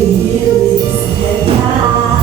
Here is the time.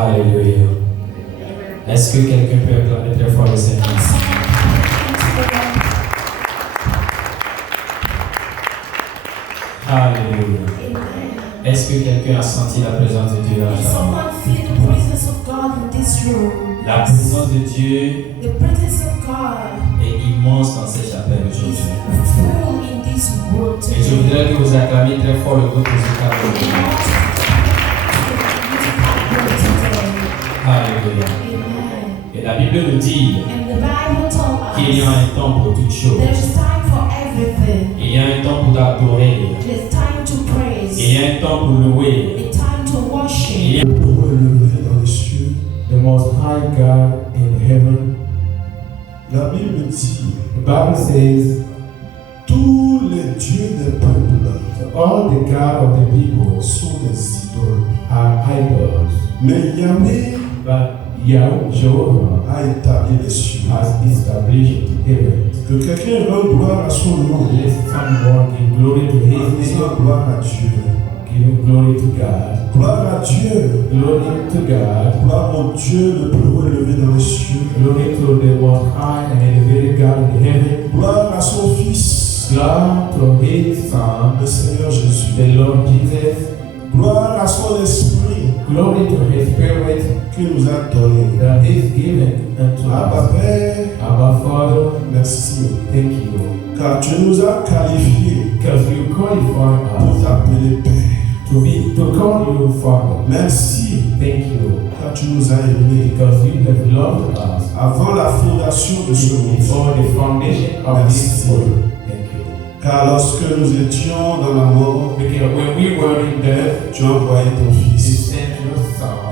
Alléluia. Est-ce que quelqu'un peut acclamer très fort le Seigneur? Alléluia. Est-ce que quelqu'un a senti la présence de Dieu dans la chambre? La présence de Dieu est immense dans cette chapelle aujourd'hui. Et je voudrais que vous acclamiez très fort le groupe musical. Alléluia. Et la Bible nous dit qu'il y a un temps pour toutes choses. Il y a un temps pour adorer. Il y a un temps pour louer. Il y a pour élever dans les cieux. The Most High God in heaven. La Bible dit, The Bible says, tous les dieux des peuples all the gods of the people sont des idoles. are idols. Mais Yahweh But Jehovah a établi les cieux. has established heaven. Que quelqu'un rende gloire à son nom. Let someone give glory to his En disant name. gloire à Dieu. Give glory to God. Gloire à Dieu. Glory to God. Gloire au Dieu le plus haut élevé dans les cieux. Glory to the Most High and elevated God in heaven. Gloire à son Fils, Glory to his Son, le Seigneur Jésus. the Lord Jesus. Gloire à son Esprit Glory to his Spirit qui nous a donné. that is given unto Abba us. Père, Abba Father, merci. thank you. Car tu nous as qualifiés Because you qualify pour us t'appeler Père. to call you Father. Merci, Thank you. car tu nous as aimés Because you have loved us avant la fondation de ce monde. before the foundation of this Merci. world. Thank you. Car lorsque nous étions dans la mort, Because when we were in death, tu as envoyé ton you Fils. sent your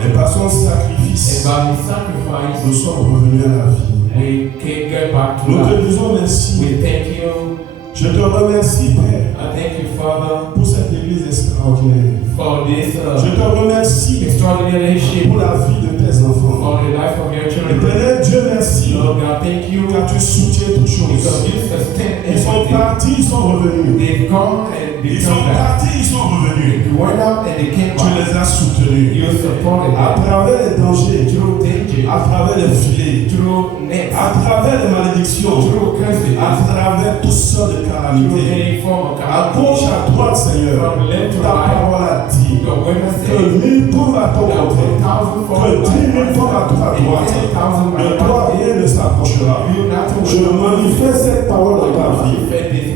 Et Son. par son And sacrifice, by his nous sacrifice, sommes revenus à la vie. we can get back to Nous te life. disons merci. We thank you. Je te remercie, Père, I thank you, Father, pour cette église extraordinaire. for this Je te remercie extraordinary shape, pour la vie de tes enfants. for the life of your children. Éternel Dieu, merci, Lord God, thank you car tu soutiens toutes choses. because you sustain Ils sont everything. partis, ils sont revenus. They've come and they Ils sont come back. partis, ils sont revenus. You went out and they came Tu back. les as soutenus. You supported À them travers les dangers, through danger, à travers les filets, through nets, à travers les malédictions, through curses, à travers toutes sortes de through calamités. any form of À gauche, calamity. à droite, Seigneur, From left to ta right, parole a dit your women que say 1000 tombent à ton that côté, 1,000 fall que 10 000 by tombent à ta and droite. 10,000 by De toi, rien ne s'approchera. you not to Je manifeste cette parole dans ta vie.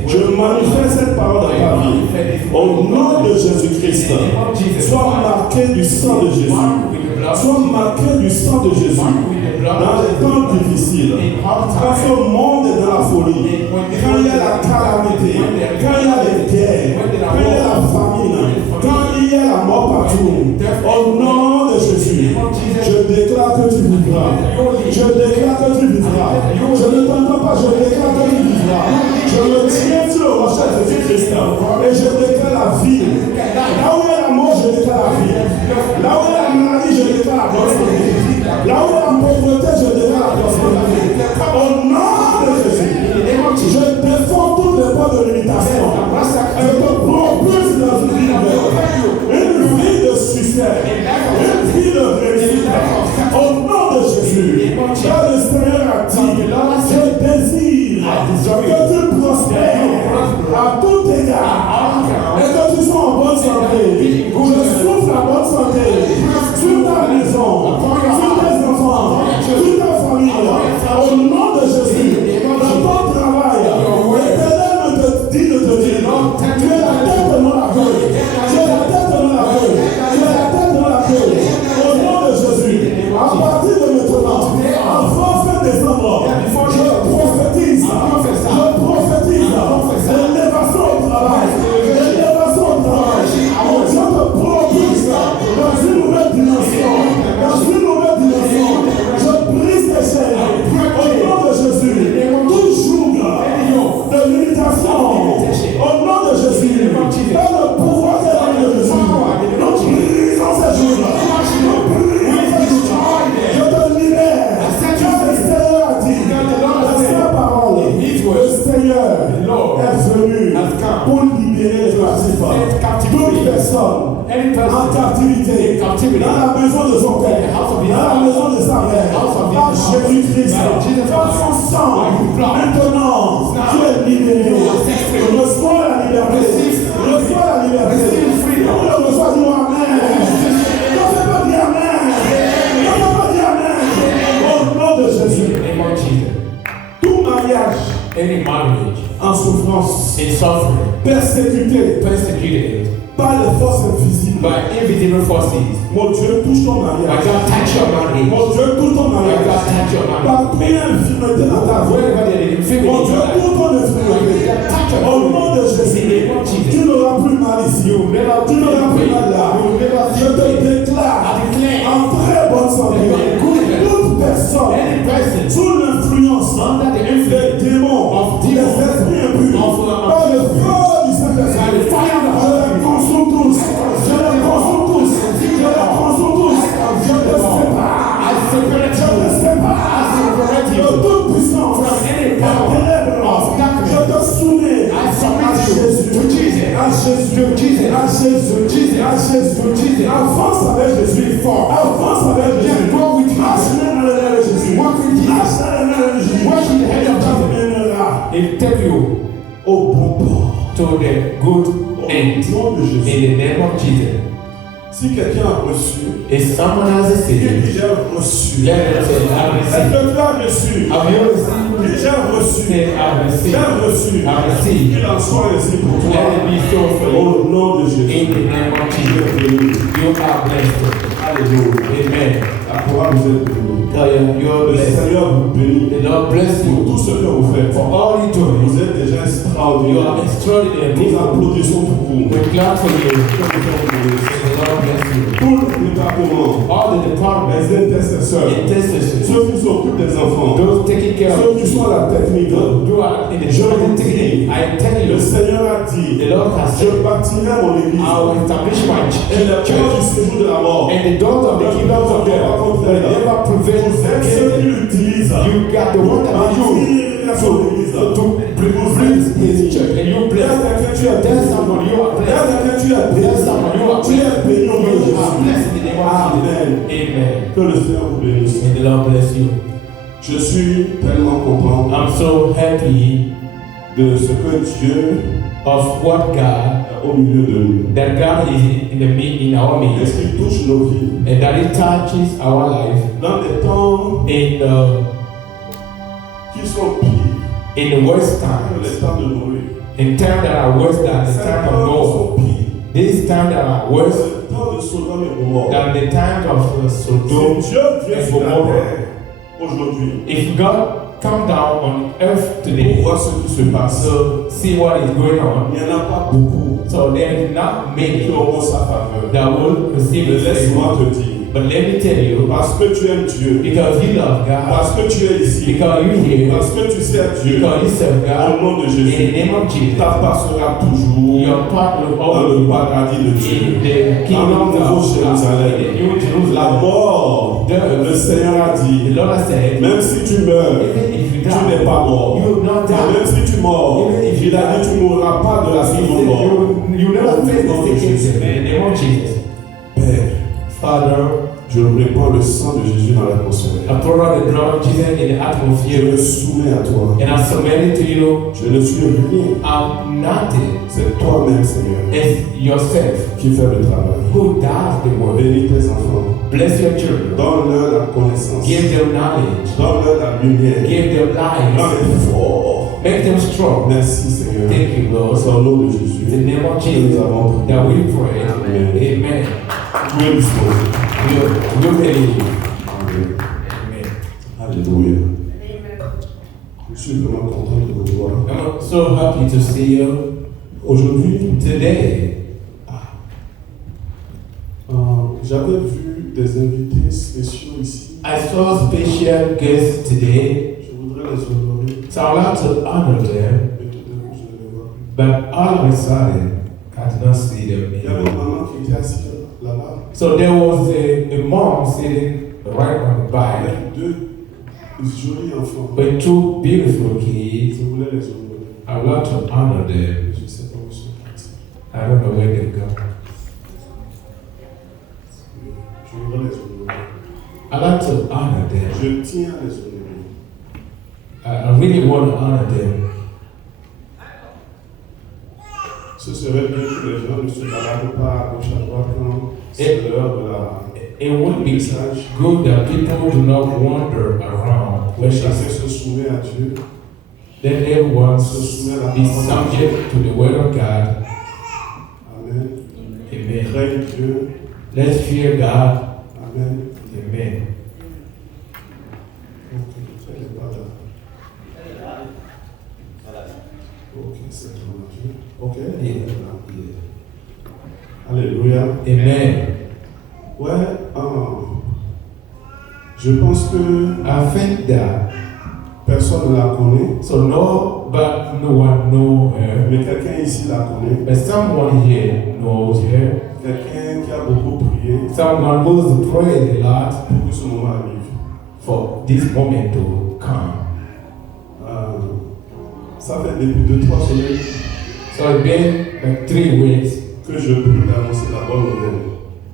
Je manifeste cette parole dans ta vie. Au nom de Jésus-Christ, sois marqué du sang de Jésus. Sois marqué du sang de Jésus. Dans les temps difficiles, quand ce monde est dans la folie, quand il y a la calamité, quand il y a les guerres, quand il y a la famine, quand il y a la mort partout, au nom de Jésus, je déclare que tu vivras. Je déclare que tu vivras. Je ne t'entends pas, je déclare que tu vivras. Je me tiens sur le rocher de Jésus-Christ et je déclare la vie. Là où il y a la mort, je déclare la vie. Là où il y a la maladie, je déclare la prospérité. Là où il y a la pauvreté, je déclare la prospérité. Au nom de Jésus, je défends toutes les portes de limitation. Je te propulse dans une vie de succès, une vie de réussite. Au nom de Jésus, car le Seigneur a dit, je désire que tu prospères à tout égard et que tu sois en bonne santé. Je souffle la bonne santé sur ta maison, sur tes enfants, sur ta famille. Au nom de Jésus, dans ton travail, l'Éternel te dit de te dire, tu es la tête de la queue. Tu es la tête de la queue. Tu es la tête de la queue. Au nom de Jésus, à partir de maintenant, enfant fait descendre, je prophétise, l'élévation au travail, l'élévation au travail. Je te propulse dans une nouvelle dimension, je brise tes chaînes, au nom de Jésus, toujours de limitation, au nom de Jésus, par le pouvoir de la de Jésus, nous brisons ces jours-là, je te libère, car le Seigneur a dit, dans sa parole, le Seigneur est venu pour libérer les captifs. Toute personne personne Any person en captivité, captivity, dans la maison de son père, dans la maison de sa mère, par Jésus-Christ, par son sang, maintenant, tu es libéré. Reçois la liberté. Reçois la liberté. On le reçoit, dis Amen. On ne peut pas dire Amen. On ne peut pas dire Amen. Au nom de Jésus. Tout mariage any marriage en souffrance, in suffering, persécuté par les forces invisibles, by invisible forces. Mon Dieu, touche ton My mariage. God, touch your marriage. Mon Dieu, touche ton My mariage. God, touch your marriage. Par toute infirmité dans ta vie. Wherever there is infirmity Mon in Dieu, your life, touche ton infirmité. Au nom de Jésus, tu n'auras plus mal ici. Tu n'auras plus mal là. Je te déclare en très bonne santé. Toute personne any person sous l'influence under the des influence démons, des esprits impurs, par le feu du Saint-Esprit, je les consume tous. Je les consume tous. Je les consume tous. Je te sépare. Je te sépare de toute puissance des ténèbres. Je te soumets à Jésus. À Jésus. À Jésus. À Jésus. Avance avec Jésus. Avance avec Jésus. Marche dans le nom de Jésus. Marche dans le nom de Jésus. it take you Au bon port. to the good end Au nom de in Jésus. the name of Jesus. Si quelqu'un a reçu, If someone has a il sin, dit j'ai reçu. let them say, I Est-ce receive. que tu as reçu? Have you received? Dis j'ai reçu. Say, I receive. J'ai reçu. I receive. Qu'il en soit ainsi pour toi. Let it be so for you. Au nom de In Jésus. the name of Tu es Jesus. béni. You are blessed. Alléluia. Amen. La parole vous est bénie. You are Le blessed. Seigneur vous bénit. The Lord bless Pour you tout ce que vous faites. for all you do. Vous êtes déjà You extraordinaire. are extraordinary. Nous applaudissons pour vous. We're glad for you. Que nous sommes bénis. The Lord bless you. Tous les départements, All the departments, les intercesseurs, intercessors, ceux qui s'occupent des enfants, those taking care ceux of qui sont à la technique, you are in the Je vous technique. dis, I tell le you, Seigneur a dit, the Lord has je said, bâtirai mon église I will establish my et les portes church, du séjour de la mort. and the doors of the kingdom of death will never prevail Vous êtes against ceux qui it. l'utilisent. You got the one that En you irrigation de l'église. to bless his church, and you bless. Tell somebody you are blessed. Tell somebody you are Tu es blessed. béni au nom de You are Jésus. blessed in the name of Amen. Jesus. Amen. Que le Seigneur vous bénisse. May the Lord bless you. Je suis tellement content I'm so happy de ce que Dieu of what God, est au milieu de nous. that God is in our midst, Est-ce qu'il touche nos vies and that it touches our life dans des temps qui sont pires in the worst que times, les temps de Noé? in times that are worse than the Ces time of temps qui Noah. sont pires These times that are que worse les temps de Sodome et Gomorrhe. than the times of Sodom. Si Dieu vient sur la terre aujourd'hui If God come down on earth pour today, voir ce qui se passe, so see what is going on, il n'y en a pas beaucoup so there is not qui many auront sa faveur. that will receive Mais His favor. laisse-moi te dire, But let me tell you, parce que tu aimes Dieu, because you love God, parce que tu es ici, because you here, parce que tu sers Dieu, because you serve au God, nom de in the Jésus, name of Jesus, ta part sera toujours your part will dans always le paradis de Dieu. in the kingdom Dans le nouveau of God, Jérusalem. in the new La Jerusalem. mort, le Seigneur a The dit, Lord has said, même si tu meurs, even if you tu die, n'es pas mort. you will not Et même die. si tu mors, il a dit, tu ne mourras pas de la He seconde said, mort. you never face the sickness in the name of Jesus. Père, Father, je répands le sang de Jésus dans l'atmosphère. I pour out the blood of Jesus in the Je atmosphere, me soumets à toi. and I submit it to you. Je ne suis rien. I'm nothing. C'est toi-même, Seigneur, It's yourself qui fais le travail. who does the work. Bénis tes enfants. Bless your children. Donne-leur la connaissance. Give them knowledge. Donne-leur la lumière. Give them life. Donne-les forts. Make them strong. Merci, Seigneur. Thank you, Lord. C'est au nom de In the Jésus. name of Nous Jesus avons that we pray. Amen. Amen. Tu es disposé. You believe. Amen. Amen. Alléluia. Je suis vraiment content de vous voir. I'm so happy to see you Aujourd'hui, today. j'avais vu des invités spéciaux ici. I saw special guests today, Je voudrais les honorer. so I would like to honor them, Mais tout d'un coup, je ne les vois plus. but all of a sudden, I did not see them Il y avait une anymore. maman qui était assise là-bas. So there was a mom sitting right on the bike Avec deux jolis enfants. with two beautiful kids. Je voulais les honorer. I would like to honor them. Je ne sais pas où ils sont partis. I don't know where they've gone. Je tiens à les honorer. I really want to honor them. Ce serait bien que les gens ne se baladent pas à gauche à droite quand c'est l'heure de la. It would be good that people do not wander around. When chacun se soumet à Dieu. Let everyone be subject to the word of God. Amen. Amen. Craigne Dieu. Let's fear God. Amen. Amen. Ok, c'est ton Dieu. Ok. Yeah. Alléluia. Amen. Ouais, je pense que I think that personne ne la connaît. so no, but no one know her. Mais quelqu'un ici la connaît. But someone here knows her. Quelqu'un qui a beaucoup prié Someone who's prayed a lot pour que ce moment arrive. for this moment to come. Ça fait depuis 2-3 semaines So it's been like 3 weeks que je prie d'annoncer la bonne nouvelle.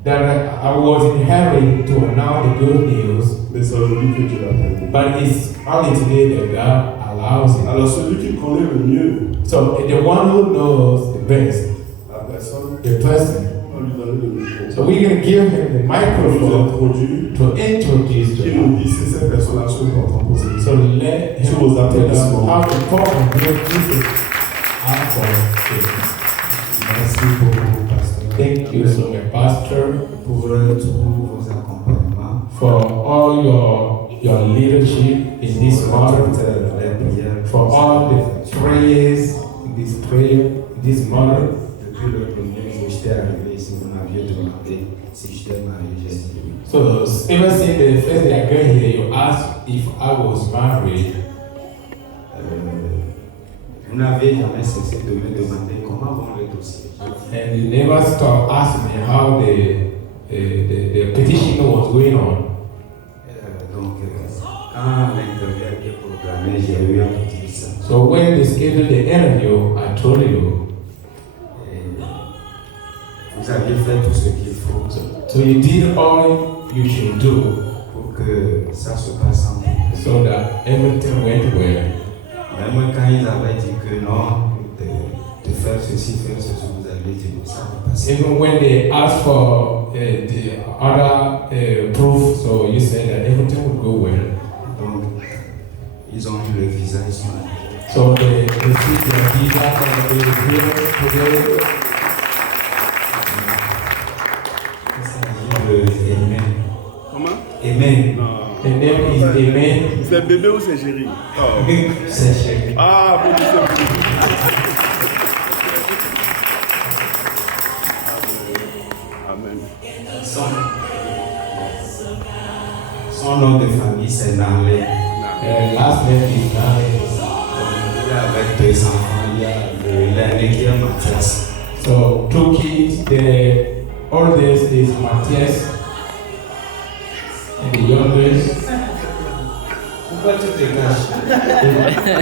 that I was in a hurry to announce the good news, Mais c'est aujourd'hui que Dieu l'a permis. but it's only today that God allows it. Alors celui qui connaît le mieux So the one who knows the best, la personne, the person. on va lui donner le micro. So we're going to give him the On nous microphone introduit, to introduce qui to nous him. dit si ces personnes-là sont importantes pour cette So mission. let Sur him vos tell us applaudissements. how important this are for us. Merci beaucoup, Pasteur. Thank you so much, Pastor, Pour tous vos accompagnements. for all your leadership in this matter, Les prières. for all the prayers in this matter. Depuis le premier jour, j'étais arrivé, si vous m'aviez demandé si j'étais marié, j'ai dit oui. So ever since the first day I got here, you asked if I was married. Vous n'avez jamais cessé de me demander comment vont les dossiers. And you never stopped asking me how the petition was going on. Donc, quand l'interview a été programmée, j'ai eu à vous dire ça. So when they scheduled the interview, I told you. Vous aviez fait tout ce qu'il faut So you did all you should do pour que ça se passe en bien. so that everything went well. Même quand ils avaient dit que non, de faire ceci, vous avez dit que ça va passer. Even when they asked for the other proof, so you said that everything would go well. Donc, ils ont eu le visa, ils sont allés. So they received their visa and they were here today. Il s'agit de Amen. Comment? Amen. The name is Amen. C'est bébé ou c'est Géry? Oh. C'est chéri. Ah, bon, c'est Amen. Son nom de famille, c'est Nalé. Last name is Nale. Il est avec 2 enfants. Il y a l'aîné qui est Mathias. So 2 kids, the oldest is Matthias and the youngest. Pourquoi tu te caches?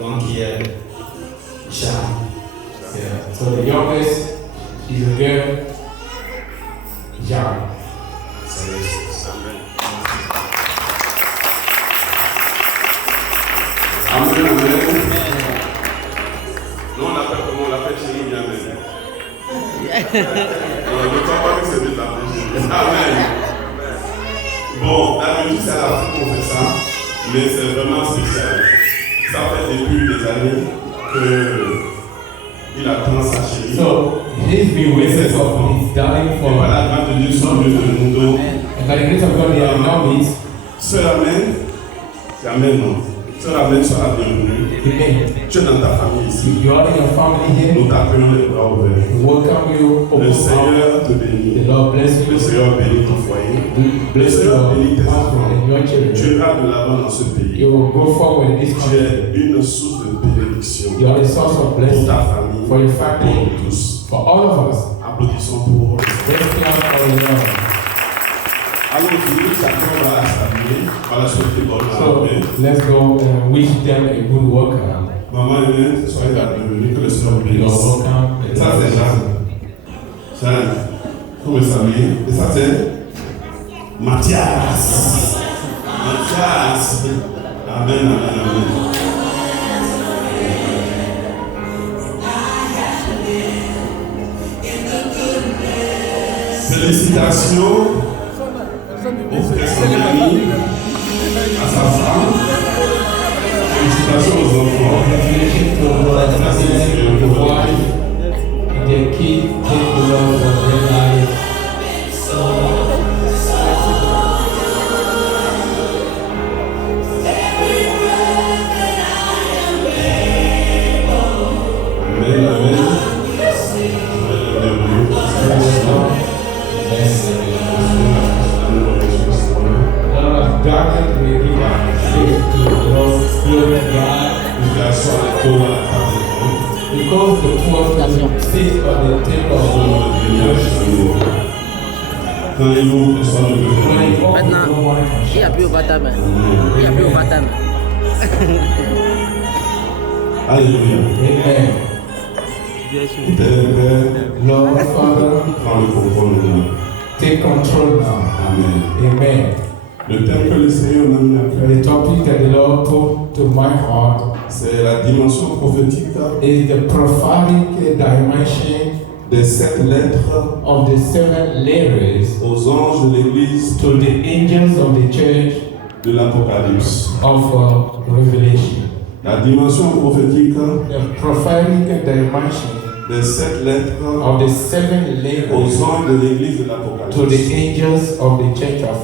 Donc, il y a Jean. Yeah. So the youngest is a girl, Jean. Amen, amen. Nous, on l'appelle comment? On l'appelle Chéri bien Amen. Non, je ne crois pas que c'est de l'appeler Chéri. Amen. Bon, d'habitude, c'est à la fin qu'on fait ça, mais c'est vraiment spécial. Ça fait depuis des années qu'il attend sa chérie. So he's been waiting for his darling Et par for. la grâce de Dieu, son Dieu de monde. And by the grace of God, they are now meet. Sœur Amen, c'est Amen, non? Sœur Amen, sois la bienvenue. Amen. Tu es dans ta famille ici. You are in your family here. Nous t'appelons les bras ouverts. We welcome you. Le Open arms. Seigneur te The bénit. Lord bless Le you. Seigneur bénit ton foyer. Bless your husband and your children. Tu iras de l'avant dans ce pays. You will go forward in this Tu country. es une source de bénédiction You are the source of pour blessing ta famille, for your pour family, nous tous. for all of us. Applaudissons pour eux. Let's clap for the Lord. Allons-y, chacun va la saluer, va la souhaiter bonne So année. let's go and wish them a good welcome. Maman Hélène, soyez la bienvenue, que le Seigneur You're bénisse. welcome. Ça, c'est Jeanne. Ça, vous me savez. Et ça, c'est Mathias. Mathias. Amen, amen, amen. Félicitations au frère Samy, à sa femme. Félicitations aux enfants. The kid take the love of their life. Amen, amen. Darkness may be safe to the Lord, glory to God. Because the poor sit on the table of the Lord. Maintenant, il n'y a plus au baptême. Il n'y a plus au baptême. Alléluia. Amen. Lord, Father, Prends le contrôle maintenant. take control now. Amen. Amen. Le thème que le Seigneur m'a mis à cœur, The topic that the Lord put to my heart c'est la dimension prophétique is the prophetic dimension des 7 lettres of the 7 letters aux anges de l'église to the angels of the church de l'Apocalypse. of Revelation. La dimension prophétique The prophetic dimension des 7 lettres of the 7 aux letters anges de l'église de to the l'Apocalypse. angels of the church of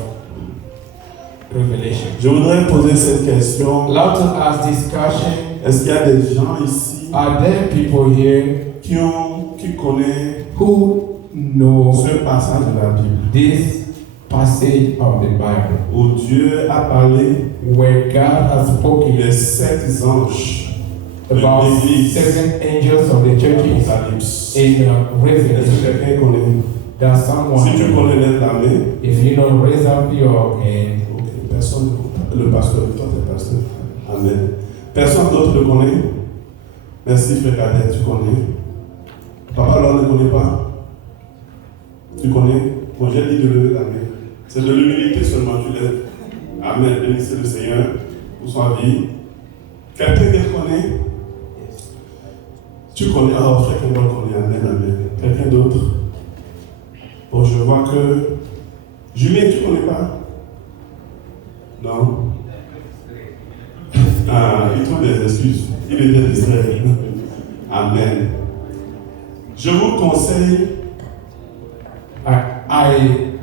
Revelation. Je voudrais poser cette question. Allow to ask this question. Est-ce qu'il y a des gens ici Are there people here qui connaissent who know ce passage de la Bible this passage of the Bible où Dieu a parlé where God has spoken des 7 anges de about l'église 7 angels of the de churches l'Apocalypse? in Est-ce que Revelation? quelqu'un connaît? There's someone, Si tu connais, lève la main. if you know, raise up your hand. Ok, personne, le pasteur, toi t'es pasteur. Amen. Personne d'autre le connaît? Merci frère Cadet, tu connais? Papa Laure ne connaît pas? Tu connais? Bon, j'ai dit de lever la main. C'est de l'humilité seulement, tu lèves. Amen. Bénissez le Seigneur pour sa vie. Quelqu'un qui connaît? Tu connais? Ah, frère Cadet connaît. Amen, amen. Quelqu'un d'autre? Bon, je vois que. Julien, tu connais pas? Non? Ah, il trouve des excuses. Il était distrait. Amen. Je vous conseille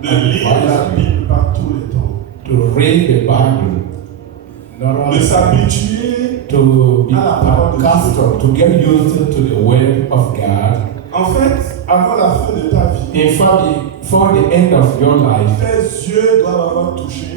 de lire la Bible par tous les temps. To read the Bible, not De only s'habituer. to be À la parole de accustomed, to get used to the word of God. En fait, avant la fin de ta vie, In fact, before the end of your life, tes yeux doivent avoir touché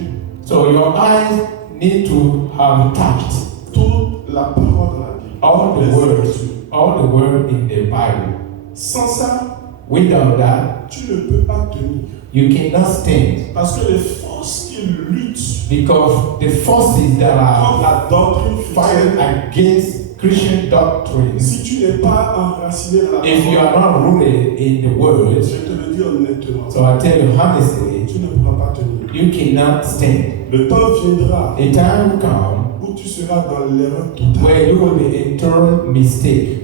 so your eyes need to have touched toute la parole de la Bible. all the Les words, Écritures. all the word in the Bible. Sans ça, Without that, tu ne peux pas tenir. you cannot stand Parce que les forces qui luttent because the forces that contre are la doctrine fighting chrétienne, against Christian doctrines, si tu n'es pas enraciné dans la if you parole, are not rooted in the word, je te le dis honnêtement, so I tell you honestly, tu ne pourras pas tenir. you cannot stand. Le temps viendra A time will come où tu seras dans l'erreur totale. where you will be in total mistake.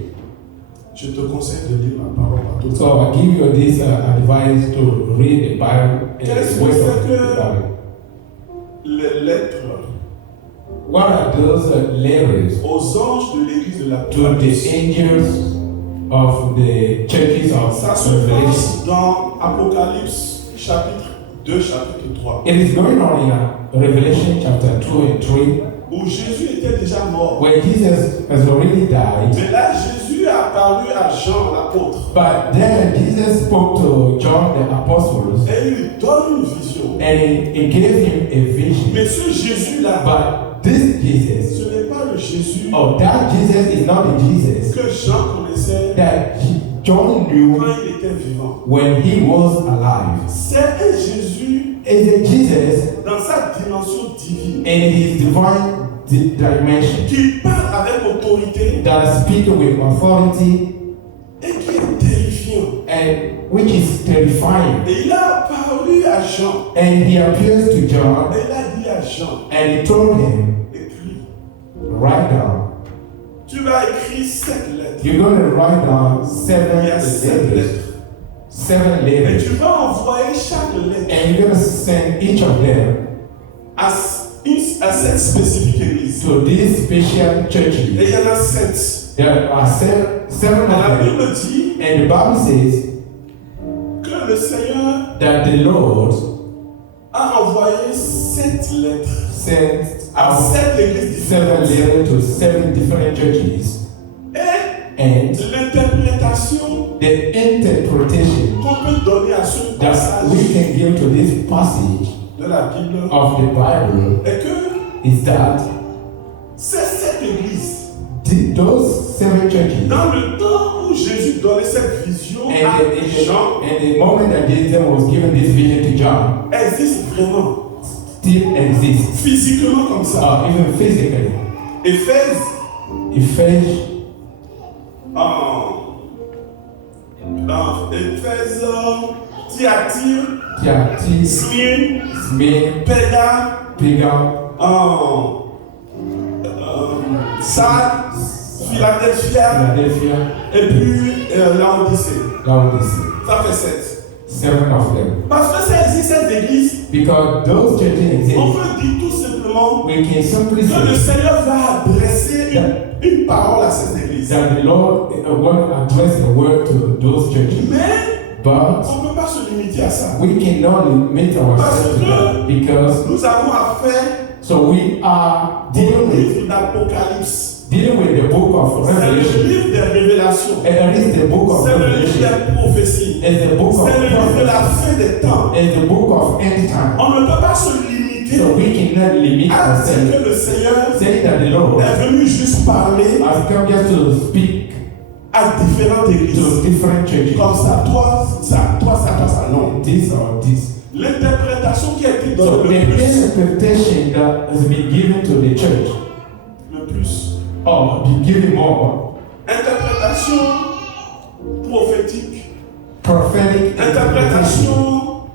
Je te conseille de lire la parole à tout So I give you this advice to read the Bible and Qu'est-ce the que words c'est of the que- Bible. Les lettres What are those letters aux anges de l'église de la to the angels of the churches of Ça se Revelation? passe dans Apocalypse chapitre 2, chapitre 3, It is going on in Revelation chapter 2 and 3, où Jésus était déjà mort. where Jesus has already died. Mais là, Jésus a apparu à Jean l'apôtre But then Jesus spoke to John the apostles et il lui donne une vision. and he gave him a vision. Mais ce Jésus-là, But this Jesus, ce n'est pas le Jésus oh, that Jesus is not the Jesus que Jean connaissait that John knew quand il était vivant. when he was alive. C'est un Jésus Is a Jesus dans sa dimension divine in his divine dimension qui parle avec autorité that speak with authority et qui est terrifiant. and which is terrifying. Et il a parlé à Jean. And he appears to John Et il a dit à Jean, and he told him, écris. write down. Tu vas écrire 7 lettres. You're going to write down Il y a 7 7 lettres. 7 Et letters. tu vas envoyer chaque lettre And you're going to send each of them à cette spécifique église. to these special Et churches. il y en a 7. There are 7 La of them. Bible dit And the Bible says que le Seigneur that the Lord a envoyé 7 lettres sent à out 7 églises 7 différentes. letters to 7 different churches. Et And l'interprétation the interpretation qu'on peut donner à ce that passage we can give to this passage de la Bible of the Bible est que is that ces 7 églises, those 7 churches, dans le temps où Jésus donnait cette vision à Jean, and the moment that Jesus was given this vision to John, existent vraiment, still exists, physiquement comme ça. even physically. Éphèse, Ephesians, Éphèse, Thyatire, Thyatira, Smyrne, Smyrna, Pergame, Pergamum, Sardes, Philadelphia, Philadelphia, et puis Laodicée. Laodicea. Ça fait 7. 7 of them. Parce que ça existe cette église, Because those churches on exist, peut dire tout simplement we can simply que le say Seigneur va adresser une parole à cette église. that the Lord will address the word to those churches. Mais But on ne peut pas se limiter à ça. we cannot limit ourselves to that because Nous avons affaire so we are au dealing livre d'Apocalypse. with the book of C'est le Revelation. livre des révélations. And it is the book of C'est le livre Revelation. des prophéties. It's the book of C'est le livre de la prophets. fin des temps. It's the book of end time. On ne peut pas se limiter So we cannot limit à dire ourselves. que le Seigneur Say that the Lord est venu juste parler has come just to speak à différentes églises. to different churches. Comme ça, toi, ça, non. This or this. L'interprétation qui a été So donnée the le plus, interpretation that has been given to the church, le plus, or been given more, interprétation prophétique, prophetic interpretation,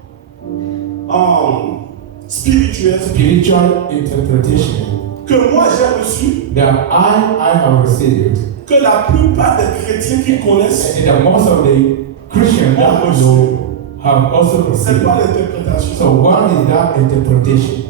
interprétation spirituelle, spiritual interpretation que moi j'ai reçue, that I have received, que la plupart des chrétiens qui connaissent, and that most of the Christians that we know have also c'est received. pas l'interprétation. So what is that interpretation?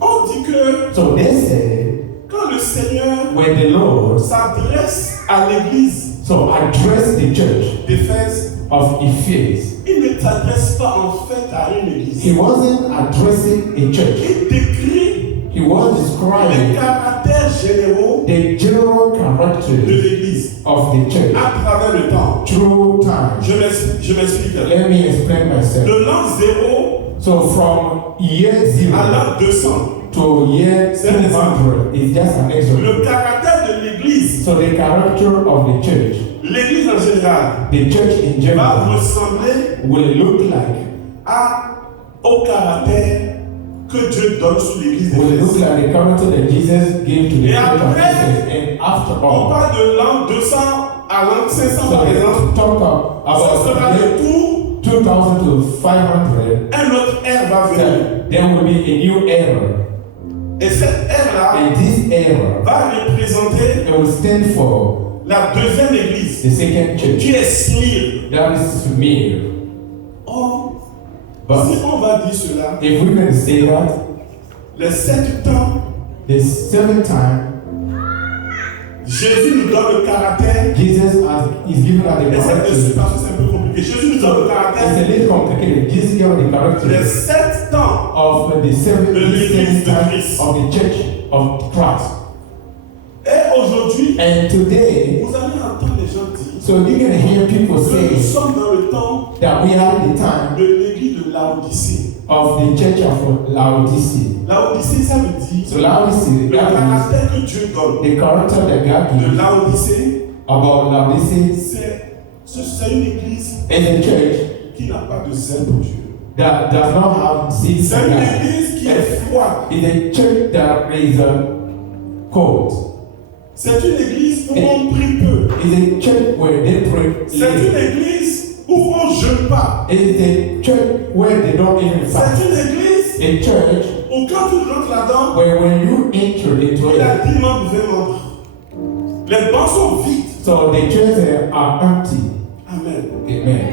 On dit que So they say quand le Seigneur when the Lord s'adresse à l'église so address the church d'Éphèse, of Ephesus, il ne s'adresse pas en fait à une église. he wasn't addressing a church. Il décrit He was les describing caractères généraux the general de characteristics l'église of the church à travers le temps. through time. Je m'explique. Let me explain myself. De l'an 0 So from year à 0 l'an 200, to year 200 is just an example. le caractère de l'église, So the character of the church, l'église en général, the church in va general, ressembler will look like au caractère que Dieu donne sous l'église will look d'Éphèse. like the character that Jesus gave to the Et church of après, Ephesus. And after On all, parle de l'an 200 à l'an 500 so par they exemple. talk Ce sera about le tout, 2000 to 500. un autre ère va venir. There will be a new era, Et cette ère-là and this era va représenter it will stand for la deuxième église, the second church. qui est Smyrne. That is me. Or, But si on va dire cela, if we can say that, les 7 temps, the seventh time Jésus nous donne le caractère. Jesus is given us the Et cette character. parce que c'est un peu compliqué. Jésus nous donne le It's a caractère. little complicated. Jesus gave us the Les character 7 temps of the de seventh l'Église de time Christ. of the church of Christ. Et aujourd'hui, And today, vous allez entendre les gens dire so you're going to hear people que nous say sommes dans le temps that we are in the time de l'église de Laodicée. of the church of Laodicea. Laodicée, ça veut dire So Laodicea, le that caractère que Dieu donne. is the character that God De gives Laodicée, about Laodicea. c'est une église It's a church qui n'a pas de zèle pour Dieu. that does not have seeds C'est for une God. église qui est froide. It's a church that is cold. C'est une église où on prie peu. It's a church where they pray C'est little. une église où on jeûne pas. It's the church where they don't even fight. C'est une église A church où quand tu rentres là-dedans, where when you enter into il y a it, 10 membres, 20 membres. Les bancs sont vides. so the chairs are empty. Amen. Amen.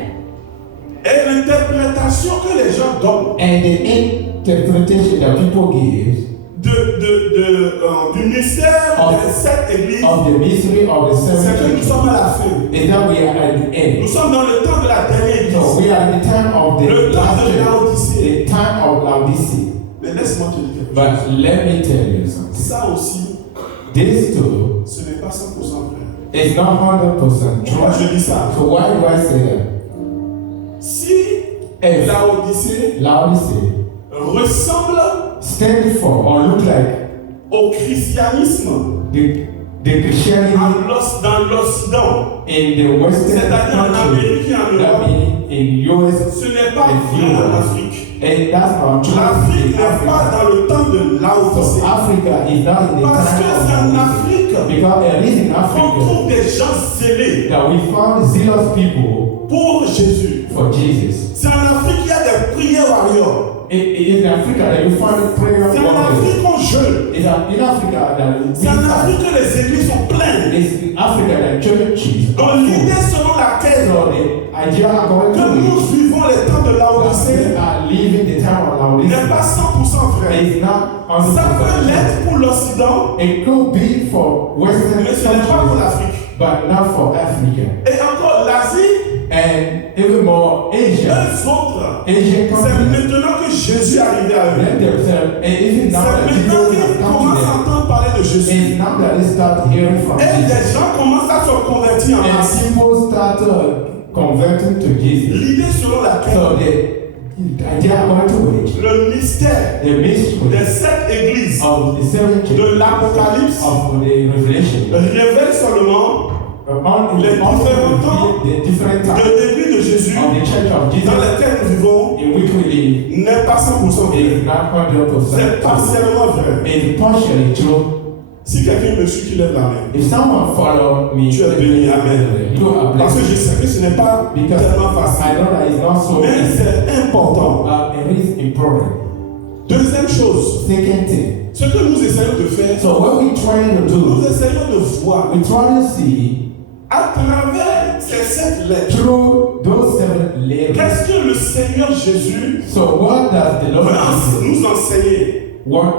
Et l'interprétation que les gens donnent And the interpretation that people give du mystère des 7 églises, of the mystery of the c'est seven que nous churches sommes à la fin. is that we are at the Nous end. sommes dans le temps de la dernière So église. we are at the time of the Le temps last de church, Laodicée. the time of Laodicea. Mais laisse-moi te dire quelque chose. But let me tell you something. Ça aussi, This too ce n'est pas 100% vrai. is not 100% Pourquoi true. je dis ça? So why do I say that? Si If Laodicée Laodicea ressemble stand for or look like au christianisme the Christianity dans l'Occident, in the Western c'est-à-dire en country, Amérique et en that Europe, means in US, ce n'est pas vrai en Afrique. and that's not true L'Afrique in n'est pas Africa. dans le temps de So Laodicée. Africa is not in the Parce que time c'est of en Laodicea. Afrique Because it is in qu'on Africa trouve des gens zélés that we found zealous people pour Jésus. for Jesus. C'est en Afrique qu'il y a des prières warriors. It is in Africa that you find prayer C'est en warriors. Afrique qu'on jeûne. It's in Africa that we C'est en Afrique que les églises sont pleines. It's in Africa that churches Donc are full. l'idée selon laquelle So the idea according que to nous which vivons les temps de that we Laodicée are living the time of n'est Laodicea pas 100% vrai. is not Ça peut 100%. l'être pour l'Occident, It could be for Western mais ce n'est pas pour countries, l'Afrique. but not for Africa. Et encore, l'Asie, And even more Asia, eux autres, Asian c'est countries, maintenant que Jésus est arrivé à eux. let themselves, and even now that C'est Jesus maintenant has qu'ils come commencent to à them, entendre parler de Jésus. it's now that they start hearing from Et Jesus. les gens commencent à se convertir en And masse. people start converting to Jesus. L'idée selon laquelle So the idea according to which le mystère the mystery des 7 églises of the seven churches de l'Apocalypse of the Revelation révèle seulement on les différents temps the different de types l'église de Jésus of the church of dans Jesus lesquelles nous vivons in which we live n'est pas 100% vrai. is not 100% C'est partiellement vrai. It's partially true. Si quelqu'un me suit, qui lève la main. If someone follow me, Tu es béni, amen. you are Parce que blessed. je sais que ce n'est pas Because tellement I facile. know that it's not so Mais easy, c'est important. but it is important. Deuxième chose, Second thing. ce que nous essayons de faire, So what we trying to nous do, essayons de voir we trying to see à travers ces 7 lettres, through those 7 letters. qu'est-ce que le Seigneur Jésus So what does the Lord veut Jesus nous enseigner. want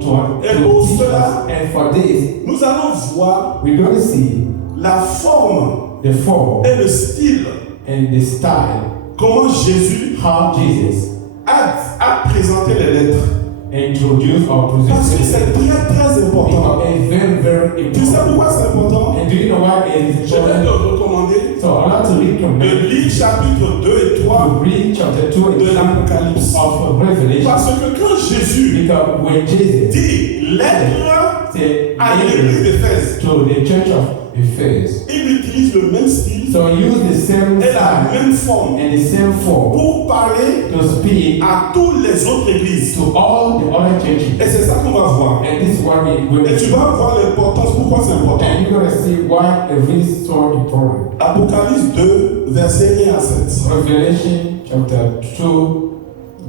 to Et pour teach cela, us? And for this, nous allons voir we're going to see la forme the form et le style, and the style, comment Jésus how Jesus a présenté les lettres. introduced or Parce que presented. c'est très très important. Because it's very, very Tu sais important. pourquoi c'est important? And do you know why it is Je vais te important? recommander So I like to recommend de lire chapitre 2 et to 3 read chapter 2 and de 3 l'Apocalypse. of Revelation. Parce que quand Jésus Because when Jesus dit lettre said à l'église d'Éphèse, to the church of Ephesus, il utilise le même style so use the same et la style même forme and the same form pour parler to speak à toutes les autres églises. to all the other churches. Et c'est ça qu'on va voir. And this is what we're going Et to tu see. vas voir l'importance, pourquoi c'est important. And you're going to see why it is so important. Apocalypse 2, versets 1 à 7. Revelation chapter 2,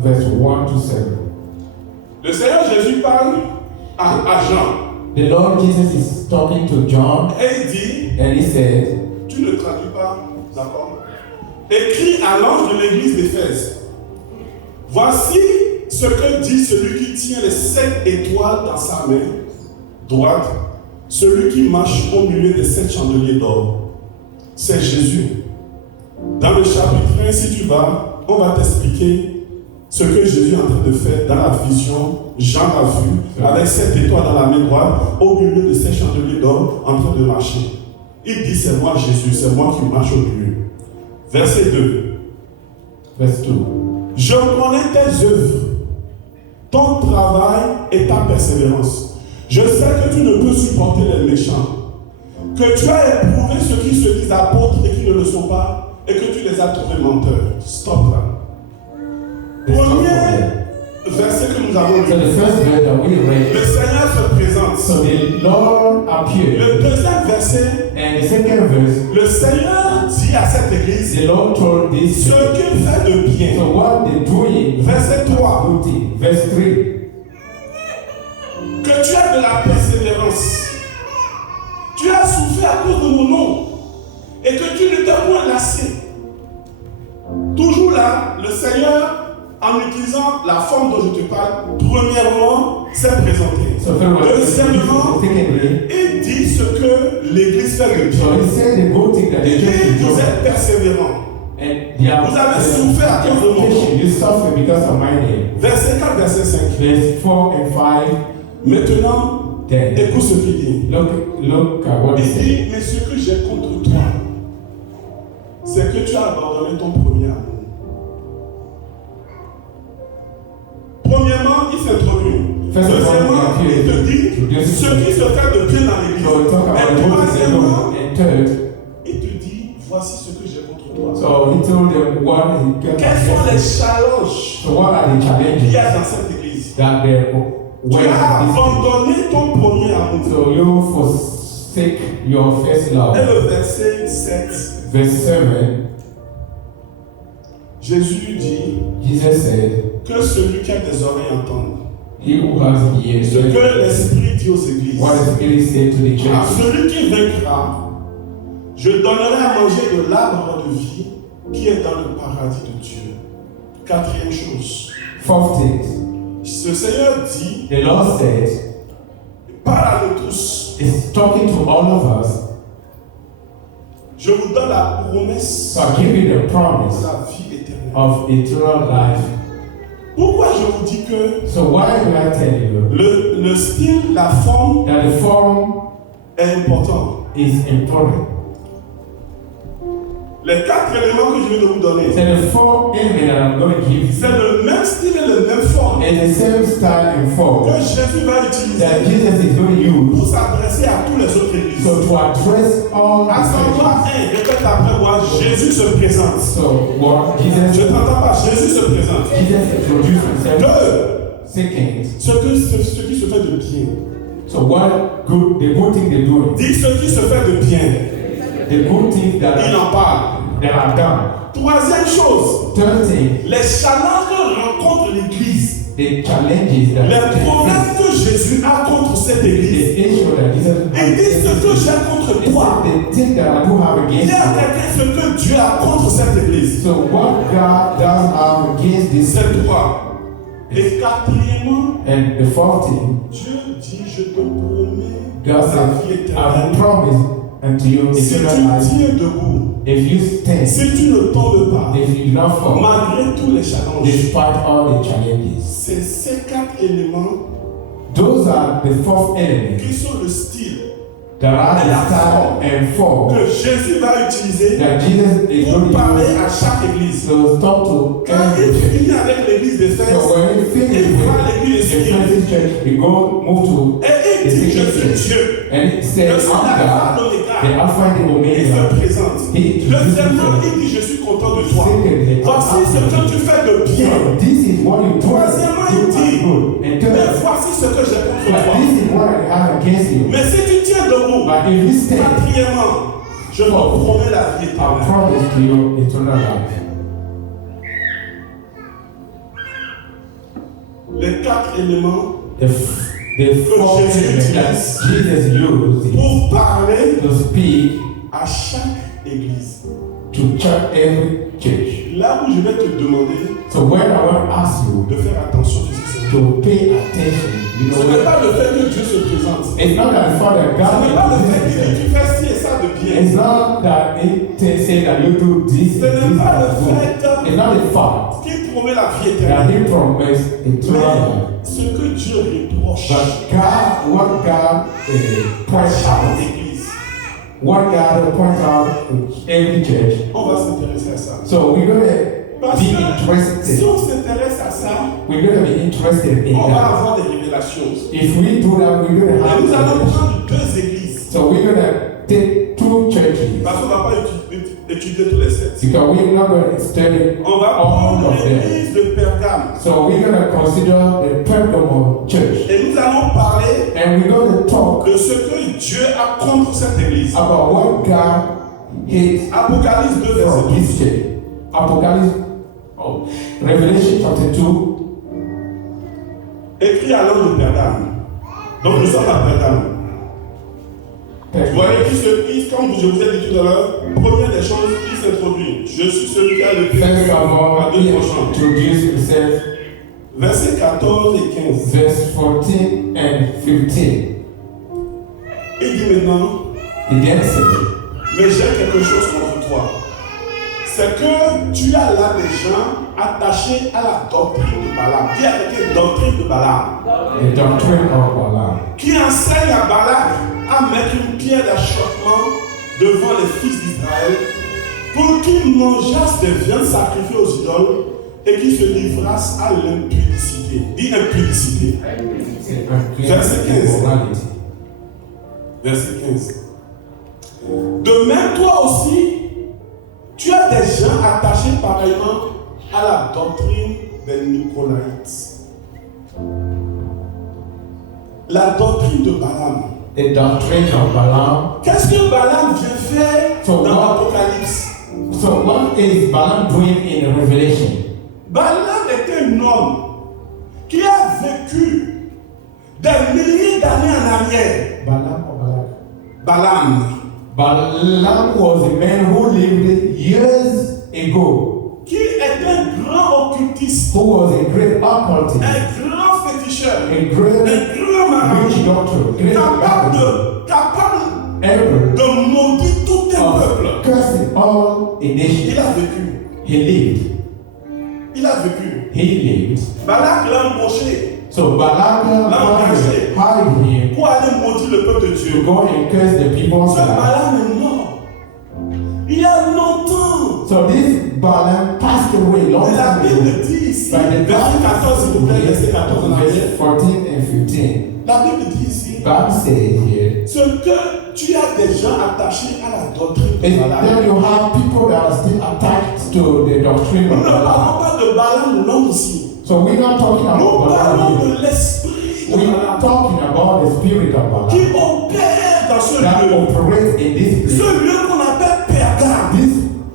verse 1 to 7. Le Seigneur Jésus parle à Jean The Lord Jesus is talking to John et il dit, and he said, tu ne traduis pas, d'accord? Écrit à l'ange de l'église d'Éphèse. Voici ce que dit celui qui tient les 7 étoiles dans sa main droite, celui qui marche au milieu des 7 chandeliers d'or. C'est Jésus. Dans le chapitre 1, si tu vas, on va t'expliquer ce que Jésus est en train de faire dans la vision. Jean a vu avec 7 étoiles dans la main droite, au milieu de 7 chandeliers d'or, en train de marcher. Il dit, c'est moi Jésus, c'est moi qui marche au milieu. Verset 2. verse 2. Je connais tes œuvres, ton travail et ta persévérance. Je sais que tu ne peux supporter les méchants, que tu as éprouvé ceux qui se disent apôtres et qui ne le sont pas, et que tu les as trouvés menteurs. Stop là. Premier verset que nous avons lu. So the first verse that we read, Le Seigneur se présente. so the Lord appeared. Le deuxième verset, And the second verse, le Seigneur dit à cette église the Lord told this ce qu'il fait de bien. so what they doing, Verset 3. good thing. Verse 3. Que tu as de la persévérance. Tu as souffert à cause de mon nom. Et que tu ne t'es point lassé. Toujours là, le Seigneur, en utilisant la forme dont je te parle, premièrement, s'est présenté. So Deuxièmement, secondly, il dit ce que l'Église fait de so bien. he said the good thing that the Il church dit, is vous doing. êtes persévérants. And they are Vous avez souffert à cause de mon nom. you suffer because of my name. Verset 4, verset 5. Verse 4 and 5. Maintenant, Then écoute ce qu'il dit. look at what he Il said. dit, mais ce que j'ai contre toi, c'est que tu as abandonné ton premier amour. Premièrement, il s'introduit. Deuxièmement, il te dit ce qui se fait de bien dans l'église. So we talk about Et what is troisièmement, and third. il te dit, voici ce que j'ai contre toi. So he told them what he got. Quels sont les challenges So what are the qu'il challenges y a dans cette église? that they Tu as abandonné ton premier amour. So you forsake your first love. Et le verset 7, Verse 7, Jésus lui dit Jesus said, que celui qui a des oreilles entende. he who has ears, Ce que l'Esprit dit aux églises. what the Spirit said to the À church. celui qui vaincra, je donnerai à manger de l'arbre de vie qui est dans le paradis de Dieu. Quatrième chose, Fourth thing, ce Seigneur dit, the Lord said, parle à nous tous, is talking to all of us. je vous donne la promesse So I give you the de promise la vie éternelle. of eternal life. Pourquoi je vous dis que So why do I tell you le style, la forme that the form est important? is important? Les quatre éléments que je viens de vous donner, So the four elements that I'm going to give c'est le même style et le même forme is the same style and que form Jésus va utiliser that Jesus is going to use pour s'adresser à tous les autres églises. so to address all the Assemblage churches. 1, répète après moi, Jésus se présente. So what Je Jesus ne t'entends pas, Jésus se présente. introduced himself. 2. Second, Ce qui se fait de bien. so what good the good thing they're doing, Dis ce qui se fait de bien. the good things that Il en parle. are done. Troisième chose, Third thing, les challenges que rencontre l'Église, the challenges les that problèmes que Jésus a contre cette the Église. issue that Jesus Et dis ce que j'ai contre it's toi. the thing that I do have Dis against à you. quelqu'un ce que Dieu a contre cette Église. So what God does have against this, C'est toi. Et quatrièmement, and the fourth thing, Dieu dit, je te promets God la said, vie I éternelle. will promise unto you Si eternal tu life. tiens debout, If you stand, si tu ne tombes pas, if you do not fall, malgré tous les challenges, despite all the challenges. c'est ces quatre éléments Those are the fourth elements qui sont le style that are the style and form que Jésus va utiliser that Jesus is pour going to parler use à chaque église. to talk to Quand every il church. finit avec l'église de Fès, So when you finish il with va à l'église the de Spirite Francis Church, we go move to et il the dit, je second suis church. Dieu. And it Je says, suis I'm l'alpha, God, l'oméga. the Alpha and the Il Omega. se présente. He Deuxièmement, introduces il dit, je suis content de toi. Secondly, Voici ce que tu fais de bien. So this is what you do. Troisièmement, il You dit, are good. And mais third, voici ce que j'ai contre but toi. this is what I have against you. Mais si tu tiens debout, But if you stand, quatrièmement, je te promets la vie I éternelle. promise to you eternal life. Les quatre éléments The four elements that Jesus used pour parler to speak à chaque église. to church, every church. Là où je vais te demander So when I want to ask you de faire attention, tu sais, to pay attention, you ce know, n'est pas le fait que Dieu se présente. it's not that Father Ce n'est pas le fait God. que tu fais ci et ça de bien. It's not that it say that you do this Ce and n'est this pas le and good. fait It's not the fact qu'il promet la vie that éternelle. He promised eternal life. Mais ce que Dieu reproche But God, what God à points chaque out, église, what God points out in every church. on va s'intéresser à ça. So we're gonna Parce be que si interested. on s'intéresse à ça, We're gonna be interested in on va that. avoir des révélations. If we do that, we're gonna Et have. nous allons prendre deux églises. So we're gonna take two churches Parce qu'on ne va pas étudier tous les sept. because we're not gonna study On va all prendre of them. l'église de Pergame. So we're gonna consider the Pergamum church, Et nous allons parler and we're gonna talk de ce que Dieu a contre cette église. about what God hates Apocalypse 2, verset from 12. this church. Revelation chapter 2, Écrit à l'ange de Pergame. Donc nous sommes à Pergame. Vous voyez qui comme je vous ai dit tout à l'heure, première des choses qui s'introduit. Je suis celui qui a le plus first of à all, deux he prochains. introduced himself, Versets 14 et 15. verse 14 and 15. Il dit maintenant, He then said, mais j'ai quelque chose contre toi. C'est que tu as là des gens attachés à la doctrine de Balaam. Qui a été doctrine de Balaam? the doctrine of Balaam, Qui enseigne à Balak à mettre une pierre d'achoppement devant les fils d'Israël pour qu'ils mangeassent des viandes sacrifiées aux idoles et qu'ils se livrassent à l'impudicité. Dis impudicité. Verset 15. immorality. Verset 15. De même, toi aussi, tu as des gens attachés pareillement à la doctrine des Nicolaïtes. La doctrine de Balaam. The doctrine of Balaam. Qu'est-ce que Balaam vient faire So dans what- l'Apocalypse? So what is Balaam doing in the Revelation? Balaam est un homme qui a vécu des milliers d'années en arrière. Balaam or Balak? Balaam, Balaam was a man who lived years ago, qui est un grand occultiste, who was a great occultist, un grand féticheur, a great un grand marabout, witch doctor, great capable Bible, ever de maudire tout un peuple. of cursing all a Il nation. a vécu. He lived. Il a vécu. He lived. Balak l'a embauché So Balak hired him pour aller maudire le peuple de to Dieu. go and curse the people's Ce lives. Balaam est mort. Il y a longtemps. So this Balaam passed away long Mais la time ago. Bible dit ici, By the verset 14 s'il vous plaît, verset 14 en arrière. verse 14 and 15. La Bible dit ici, God says here, ce que tu as des gens attachés à la doctrine de and Balaam. then you have people that are still attached to the doctrine Nous of ne Balaam. parlons pas de Balaam l'homme ici. So we're not talking Nous about parlons Balaam here. de l'esprit de We're Balaam talking about the spirit of qui Balaam opère dans ce that lieu. operates in this Ce place. lieu qu'on appelle Pergame. This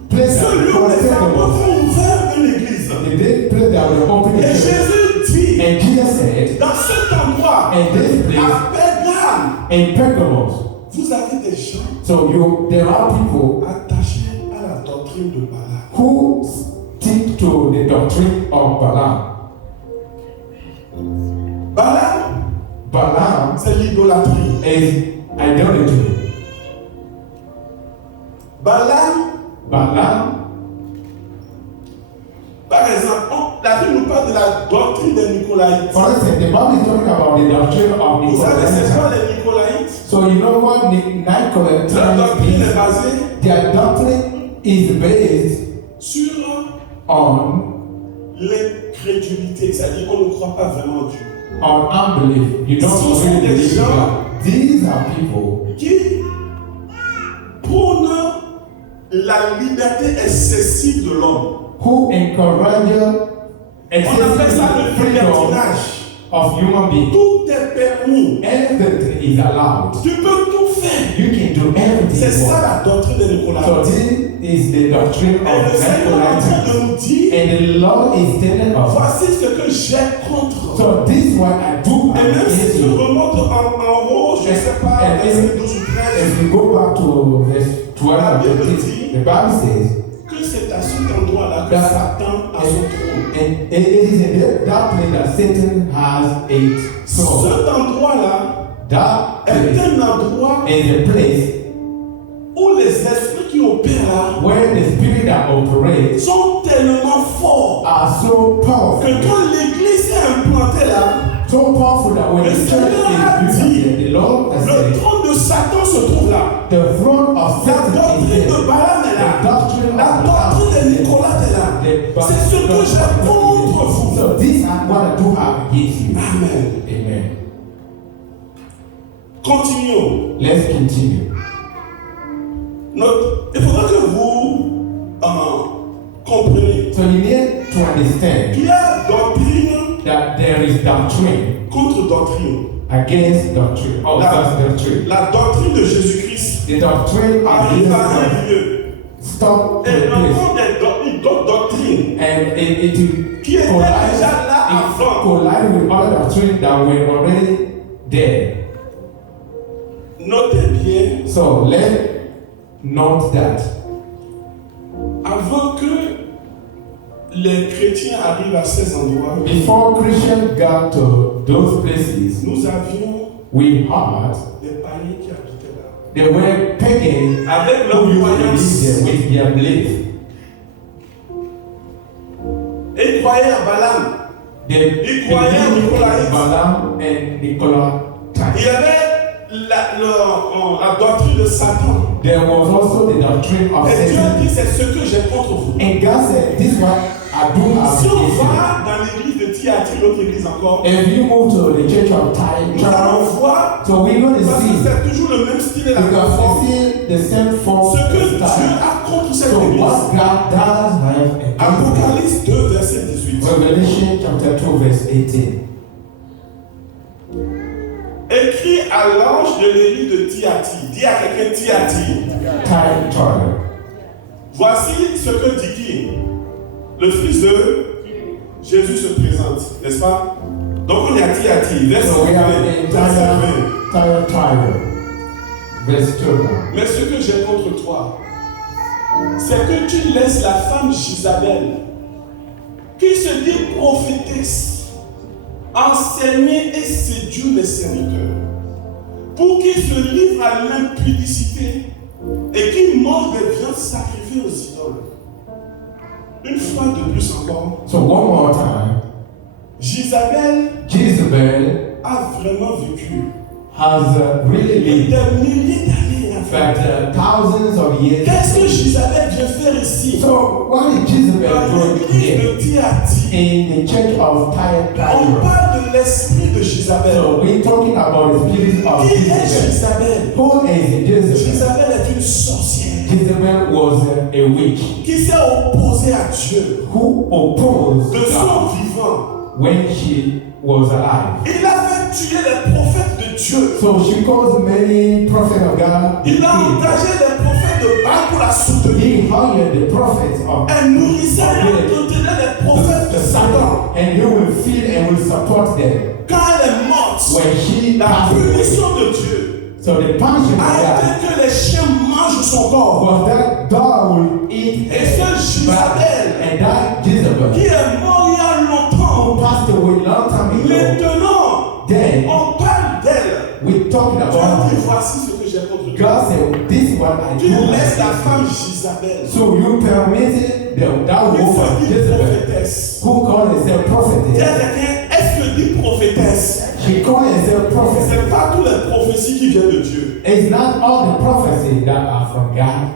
place Ce that lieu où les apôtres was ont ouvert une église. the place that will open Et the church. Jésus dit, And Jesus said, dans cet endroit, in this place, à Pergame, in Pergamos, vous avez des gens so there are people attachés à la doctrine de Balaam. who stick to the doctrine of Balaam. Balaam C'est l'idolâtrie. is idolatry. Balaam, Par exemple, la Bible nous parle de la doctrine des Nicolaïtes. for instance, the Bible is talking about the doctrine of Vous savez, c'est quoi Nicolaites. les Nicolaïtes? So you know what Nicolaites Leur doctrine est is? basée Their doctrine is based sur on l'incrédulité, c'est-à-dire qu'on ne croit pas vraiment en Dieu. unbelief. You don't Ce sont really des believe gens God. These are people qui prônent la liberté excessive de l'homme. who encourage On appelle ça le excessive freedom libertinage. of human beings. Tout est permis. Everything is allowed. Tu peux tout faire. You can do everything C'est you ça want. la doctrine des So Nicolaïtes. this is the doctrine Et le of Seigneur est en train Nicolaites. de nous dire, And the Lord is telling us, voici ce que j'ai contre. so this is what I do Et même si against tu you. remontes en haut, je ne sais pas, And verset 12 ou 13, if you go back to verse 12 and 13, the Bible says, que c'est à cet endroit-là que That- Satan a son trône. and it is in that place that Satan has a throne. Cet endroit-là That est place un endroit is a place où les esprits qui opèrent là where the spirit that operates sont tellement forts are so que powerful, quand l'église est implantée là, so powerful that when Le the church Seigneur a is dit, built, the Lord has le said, trône de Satan se trouve là. the throne of La Satan is doctrine there. de Balaam est The là. doctrine La of doctrine de Balaam. Nicolas est là. C'est ce que j'ai contre vous. So these are what I do have against you. Amen. Amen. Continuons. Let's continue. Il faudra que vous compreniez So you need to understand qu'il y a doctrine that there is doctrine contre doctrine. against doctrine, or false doctrine. La doctrine The doctrine of arrive à un Jesus lieu stop to et the place. rencontre une autre doctrine And it qui était déjà là avant. collide with other doctrines that were already there. Notez bien, So let's note that avant que les chrétiens arrivent à ces endroits, before Christians got to those places, nous avions we had des païens qui habitaient là. they were pagan Avec leur who used to croyance. live there with their belief. Et ils croyaient à Balaam. They Ils croyaient à Nicolaïs. Balaam and Nicola Il y avait la doctrine de Satan. There was also the doctrine of Et Dieu Satan. dit, c'est ce que j'ai contre vous. And God said, this one I do have Si on against you. va dans l'église de Thyatire, l'autre église encore, If you move to the church of nous allons Tyre, voir, so we're going to parce que see, c'est toujours le même style et la même because forme, we see the same form ce que of Dieu style. a contre cette So église. what God does have against Apocalypse 2, verset 18. Revelation chapter 2 verse 18. Écrit à l'ange de l'église de Thyatire. Dis à quelqu'un Thyatire. Tyre. Voici ce que dit qui? Le fils de Jésus se présente, n'est-ce pas? Donc on est à Thyatire, verset So we are 20. in Verset 20. Tyre. Verse 2. Mais ce que j'ai contre toi, c'est que tu laisses la femme Jézabel, qui se dit prophétesse, enseigner et séduire les serviteurs, pour qu'ils se livrent à l'impudicité et qu'ils mangent des viandes sacrifiées aux idoles. Une fois de plus encore, So one more time. Jezabel Jezebel a vraiment vécu has really lived des milliers d'années en fait. but thousands of years. Qu'est-ce que Jezabel vient faire ici? So what is Jezebel Dans doing l'église here de Thyatire, in the church of on Tyre? parle de l'esprit de Jezabel. So we're talking about the spirit of Qui est Jezebel. Jezabel? Who is Jezebel? Jezabel est une sorcière Jezebel was a witch qui s'est opposée à Dieu who opposed de son God vivant. when she was alive. Il a fait tuer les prophètes de Dieu. So she caused many prophets of God. Il a engagé les prophètes de Baal pour la soutenir. He hired the prophets of Elle nourrissait et entretenait les prophètes de Satan. and he will feed and will support them. Quand elle est morte, When she la passed away, punition de Dieu so the punishment a of God été que les chiens mangent son corps. was that dog will eat Et ce Jezabel and that Jezebel qui est mort il y a longtemps, who passed away long time ago. maintenant, Then on parle d'elle. we're talking Dieu about dit, voici ce que j'ai contre toi. God said, this is what I Tu do. laisses la femme Jezabel So you permitted that qui woman se dit Jezebel prophétesse. who called herself Dis à prophetess. quelqu'un, est-ce que dit prophétesse? She called herself Ce prophetess. n'est pas toutes les prophéties qui viennent de Dieu. It's not all the prophecies that are from God.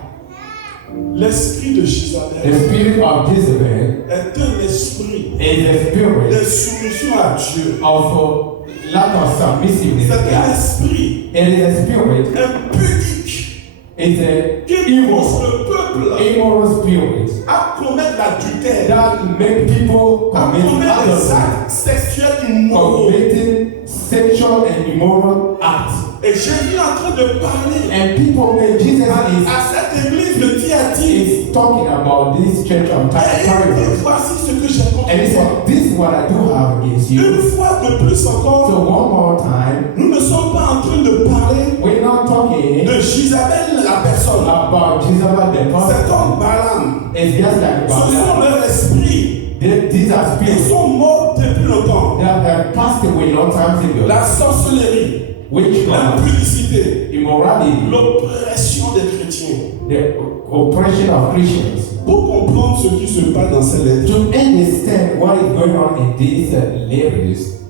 L'esprit de The Jezabel spirit of Jezebel est un esprit is a spirit de soumission à Dieu. of lack of submissiveness C'est to un God. esprit It is a spirit. impudique It's a qui pousse le peuple immoral spirit à commettre l'adultère, that make people à commit commettre des adultery, actes sexuels immoraux. committing sexual and immoral acts. Et Jésus est en train de parler And people make Jesus à cette église de Thyatire. is talking about this church of Et il dit, Tyre. voici ce que j'ai contre And he toi. said, this is what I do have against Une you. fois de plus So encore, one more time, nous ne sommes pas en train de parler we're not talking de Jezabel la personne. about Jezebel the C'est prophet. comme Balaam. It's just like Ce sont Balaam. leurs esprits. These are Ils spirits sont morts depuis longtemps. that have passed away long time ago. La sorcellerie, Witchcraft, l'impudicité, immorality, l'oppression des chrétiens. the oppression of Christians. Pour comprendre ce qui se passe dans ces lettres, To understand what is going on in these letters,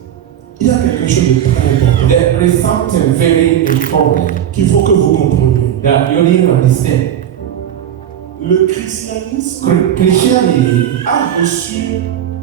il y a quelque chose de très important there is something very important qu'il faut que vous compreniez. that you need to understand. Le christianisme Christianity a reçu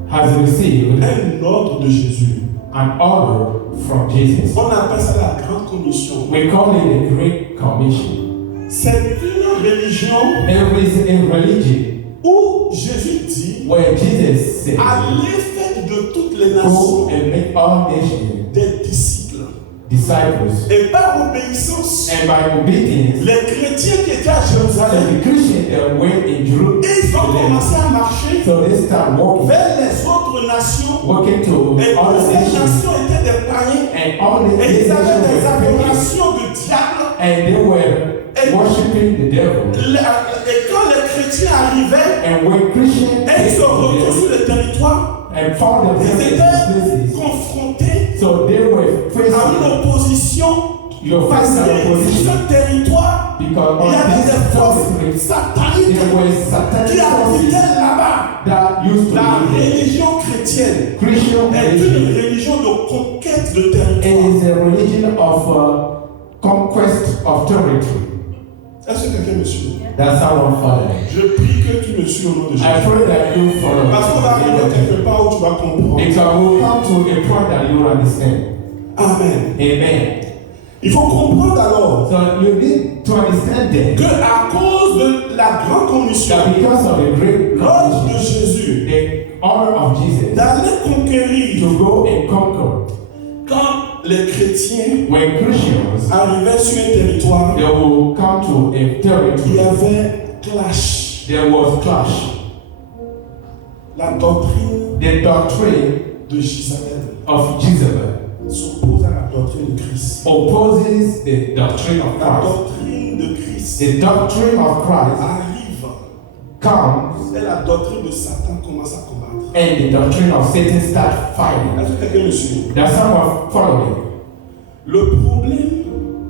has received un ordre de Jésus. an order from Jesus. On appelle ça la grande commission. We call it the Great Commission. C'est une religion There is a religion où Jésus dit where Jesus said, allez faites de toutes les go nations and make all nations des disciples. disciples. Et par obéissance, And by obedience, les chrétiens qui étaient à Jérusalem, the Christians that were in ils ont Jerusalem, commencé à marcher so they start walking, vers les autres nations. walking to Et toutes other ces nations, nations étaient des païens. and all the Et ils avaient des nations were adorations de diable. and they were worshiping the devil. Et quand les chrétiens arrivaient, And when Christians et ils se retrouvent sur le territoire, and found ils themselves in étaient these places, confrontés so they were à facing une opposition. your Parce face que sur opposition ce territoire, because il y on avait this des forces territory sataniques there were qui satanic habitaient forces là-bas. that used to La be there. religion chrétienne Christian est une religion religion de conquête de it territoire. is a religion of conquest of territory. Est-ce que quelqu'un me suit? That's how I'm following. Je prie que tu me suis au nom de I Jésus. pray that you follow. Parce qu'on va arriver quelque part où tu vas comprendre. Because we'll come to a point that you understand. Amen. Amen. Il faut comprendre alors So you need to understand that, que à cause de la grande commission, that because of the great l'ordre de commission, Jésus the order of Jesus d'aller conquérir, to go and conquer, quand les chrétiens when Christians arrivaient sur un territoire, they will come to a il y territory, avait clash. there was clash. La doctrine The doctrine de Jézabel of Jezebel s'oppose à la doctrine de Christ. opposes the doctrine of La Christ. doctrine de Christ The doctrine of Christ arrive comes et la doctrine de Satan commence à combattre. and the doctrine of Satan start fighting. Est-ce que quelqu'un me suit? That's someone following. Le problème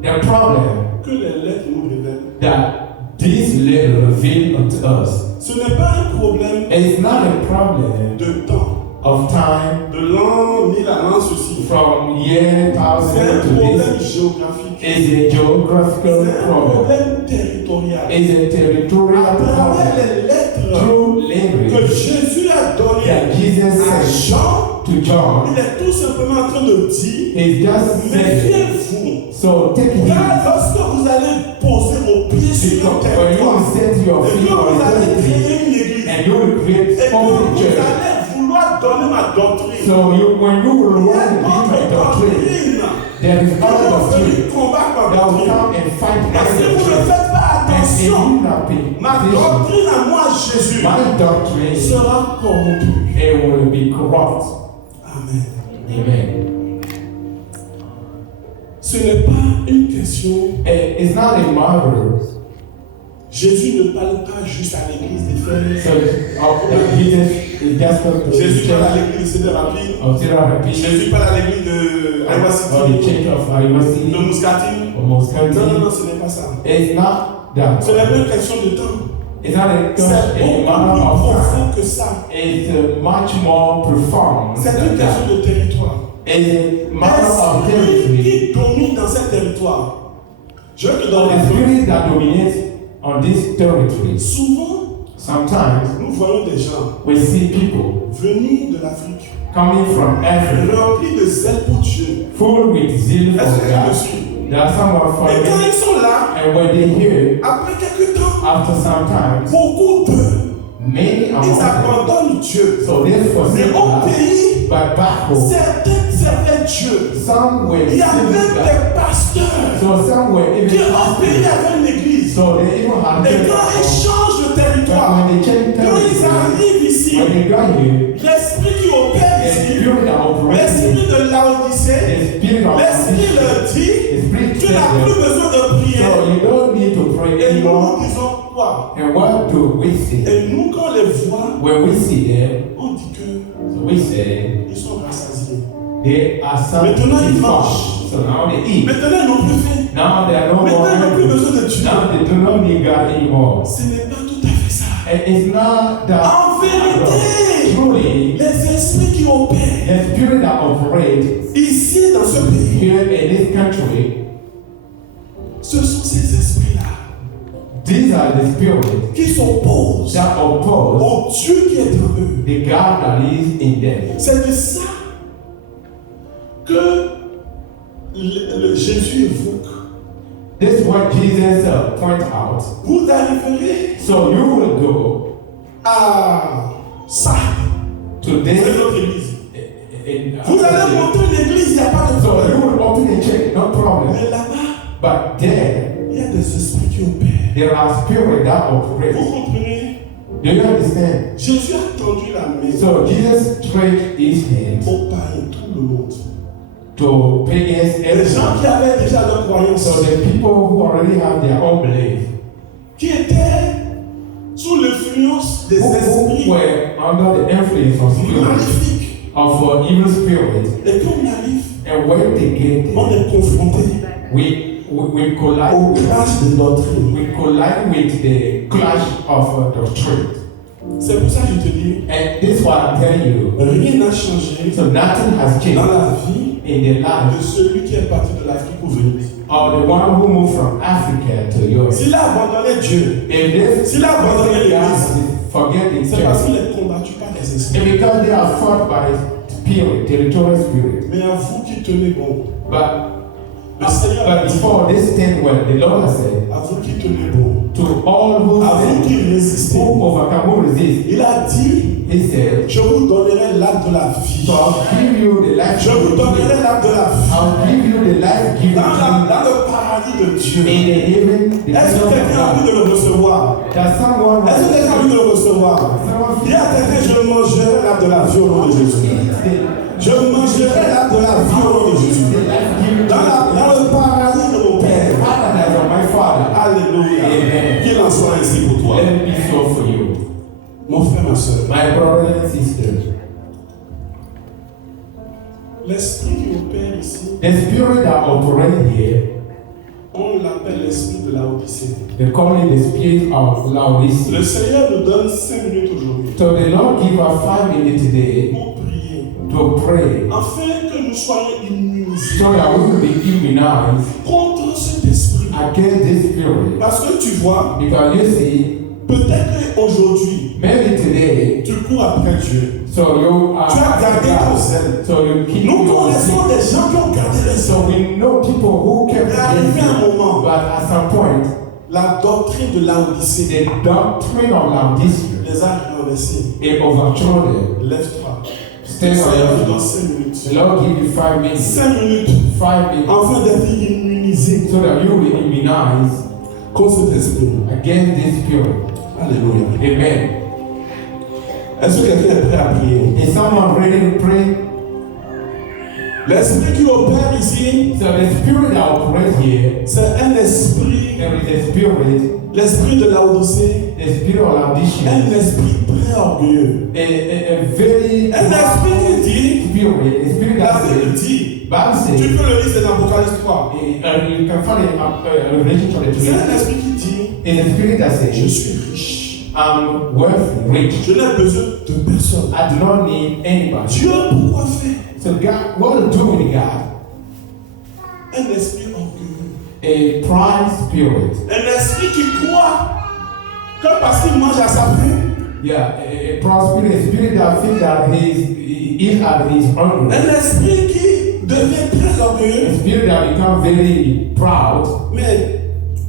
The problem que les lettres nous révèlent, that this letter reveal unto us ce n'est pas un problème is not a problem de temps, of time de l'an, ni la l'an ceci. from year C'est thousand un to problème this. géographique. Is a geographical C'est un problem. problème territorial. Is a territorial À travers problem. les lettres Through que language Jésus a données that Jesus à said Jean, to John, il est tout simplement en train de dire, is just saying, méfiez-vous. so take heed. Car lorsque vous allez poser vos pieds sur le Because when you territoire, will set your et feet que on vous the allez territory créer une église, and you will create et que open vous church, allez vouloir donner ma doctrine, so when you will il y want a to be my d'autres doctrine, doctrines there is qui other vont venir doctrine combattre ma that will doctrine. come and fight my Et si vous ne doctrine. faites pas And if attention, you not pay ma attention, doctrine à moi, Jésus, my doctrine sera corrompue. it will be corrupt. Amen. Amen. Ce n'est pas une question. It's not a matter Jésus ne parle pas juste à l'église des frères. that Jesus is just going to Jésus parle à church l'église de Thérapie. of Therapy Jésus parle à l'église de Iowa or the City, church of Iowa de City Muscatine. or Moscow. Non, non, non, ce n'est pas ça. It's not that. Ce n'est pas une question de temps. It's not a C'est matter beaucoup of plus time. profond que ça. It's much more profound C'est than une that. question de territoire. It's a matter of L'esprit territory. qui domine dans ce territoire. Je vais te The donner un exemple. spirit that dominates on this territory. Souvent, Sometimes nous voyons des gens we see people venir de l'Afrique, coming from Africa remplis de zèle pour Dieu. full with zeal for Est-ce que tu me God. suis? There are someone Et quand following, ils sont là, and when they hear, après quelques temps, after some time, beaucoup d'eux, many ils among them, abandonnent Dieu. so they forsake Mais au God, pays, but back home, certains servaient Dieu. some were Il y a serving même God. des pasteurs So some were qui even au pays pastors. avaient une église. So they even had Et quand ils church. changent de But territoire, when they changed quand ils territory, arrivent ici, when they got here, l'esprit qui opère the ici, spirit that operates, l'esprit de Laodicée, the spirit of l'esprit leur dit, the spirit tu n'as plus says, besoin de prier. so you don't need to pray Et nous anymore. nous disons quoi? And what do we see? Et nous, quand on les voit, When we see them, on dit que so we say ils sont rassasiés. they are Maintenant, ils satisfied. mangent. So now they eat. Maintenant, ils n'ont plus faim. Now they are no more Maintenant, ils n'ont plus hungry. besoin de Dieu. Now they do not need God anymore. Ce n'est pas tout à fait ça. And it's not that En vérité, truly les esprits qui opèrent the spirit that operates ici dans ce pays, here in this country, ce sont ces esprits-là these are the spirits qui s'opposent that oppose au Dieu qui est en eux. the God that is in them. C'est de ça que Jésus évoque. This is what Jesus point out. Vous arriverez So you will go à Sardes, to c'est this notre église. Vous allez monter une église, il n'y a pas de So problème. you will open a church, no problem. Mais là-bas, But there, il y a des esprits qui opèrent. there are spirits that operate. Vous comprenez? Do you understand? Jésus a tendu la main So Jesus stretched his hand aux païens, tout le monde. to pagans, Les gens qui everyone. avaient déjà leur croyance, So the people who already have their own belief, qui étaient sous l'influence des who esprits were under the influence of spirits, maléfiques. of evil spirits, Et quand on arrive, and when they get on there, est confronté we collide au with clash de doctrine. we collide with the clash of doctrine. C'est pour ça que je te dis, And this is what I'm telling you. rien n'a changé So nothing has changed dans la vie in the de life celui qui est parti de l'Afrique pour venir ici. of the one who moved from Africa to Europe. S'il a abandonné Dieu, If this s'il a abandonné l'Église, forget the c'est parce church, qu'il est combattu par les esprits. and because they are fought by spirit, territorial spirit. Mais à vous qui tenez bon, But before this thing, when the Lord has said, à vous qui tenez bon, to all who à vous qui résistez, who overcome, who resist, il a dit, He said, je vous donnerai l'arbre de la vie. so I'll give you the life. Je vous donnerai l'arbre de la vie. I'll give you the life given Dans le paradis de Dieu. in the heaven. The Est-ce que kingdom of quelqu'un a envie God. de le recevoir? That someone Est-ce que quelqu'un a envie de le recevoir? Il y a quelqu'un, je mangerai l'arbre de la vie au nom de Jésus. Je mangerai l'arbre de la vie au nom de Jésus. Dans le paradis de mon Père. paradise of my Father. Alléluia. Amen. Qu'il en soit ainsi pour toi. Let it be so for you. Mon frère, ma soeur. My brother and sister, L'esprit qui opère ici, the spirit that operates here, on l'appelle l'esprit de la Odyssée. they call it the spirit of Laodicea. Le Seigneur nous donne 5 minutes aujourd'hui So the Lord give us 5 minutes today pour prier. to pray, Afin que nous soyons immunisés so that we will be immunized contre cet esprit. against this spirit. Parce que tu vois, Because you see, peut-être qu'aujourd'hui, maybe today, tu cours après Dieu. so you are, Tu as gardé ton zèle. so you keep Nous your connaissons des gens qui ont gardé le So zèle. we know people who kept Mais arrivé un moment, but at some point, la doctrine de la Odyssée the doctrine of Laodicea, les a renversés. it overthrew them. Lève-toi. Stay Le Seigneur on vous your donne feet. 5 minutes. The Lord give you 5 minutes. 5 minutes 5 minutes. afin d'être immunisé So that you will be immunized contre cet esprit. against this spirit. Alléluia. Amen. Est-ce que quelqu'un est prêt à prier? Is someone ready to pray? L'esprit qui opère ici, So the spirit that operates here, c'est un esprit, there is a spirit, l'esprit de la Odyssée, the spirit of Laodicea, un esprit très orgueilleux. a very Un esprit qui dit, spirit, a spirit la that Bible says, dit, Bible tu says, peux le lire, c'est dans Apocalypse 3. you can find it in Revelation chapter C'est 3. un esprit qui dit, It's a spirit that je says, suis riche. I'm wealthy, rich. Je n'ai besoin de personne. I do not need anybody. Dieu, pourquoi faire? So God, what to do with God? Un esprit orgueilleux. A pride spirit. Un esprit qui croit que parce qu'il mange à sa faim, Yeah, a pride spirit, a spirit that thinks that he is at his hungry. un esprit qui devient très A orgueilleux. spirit that becomes very proud. Mais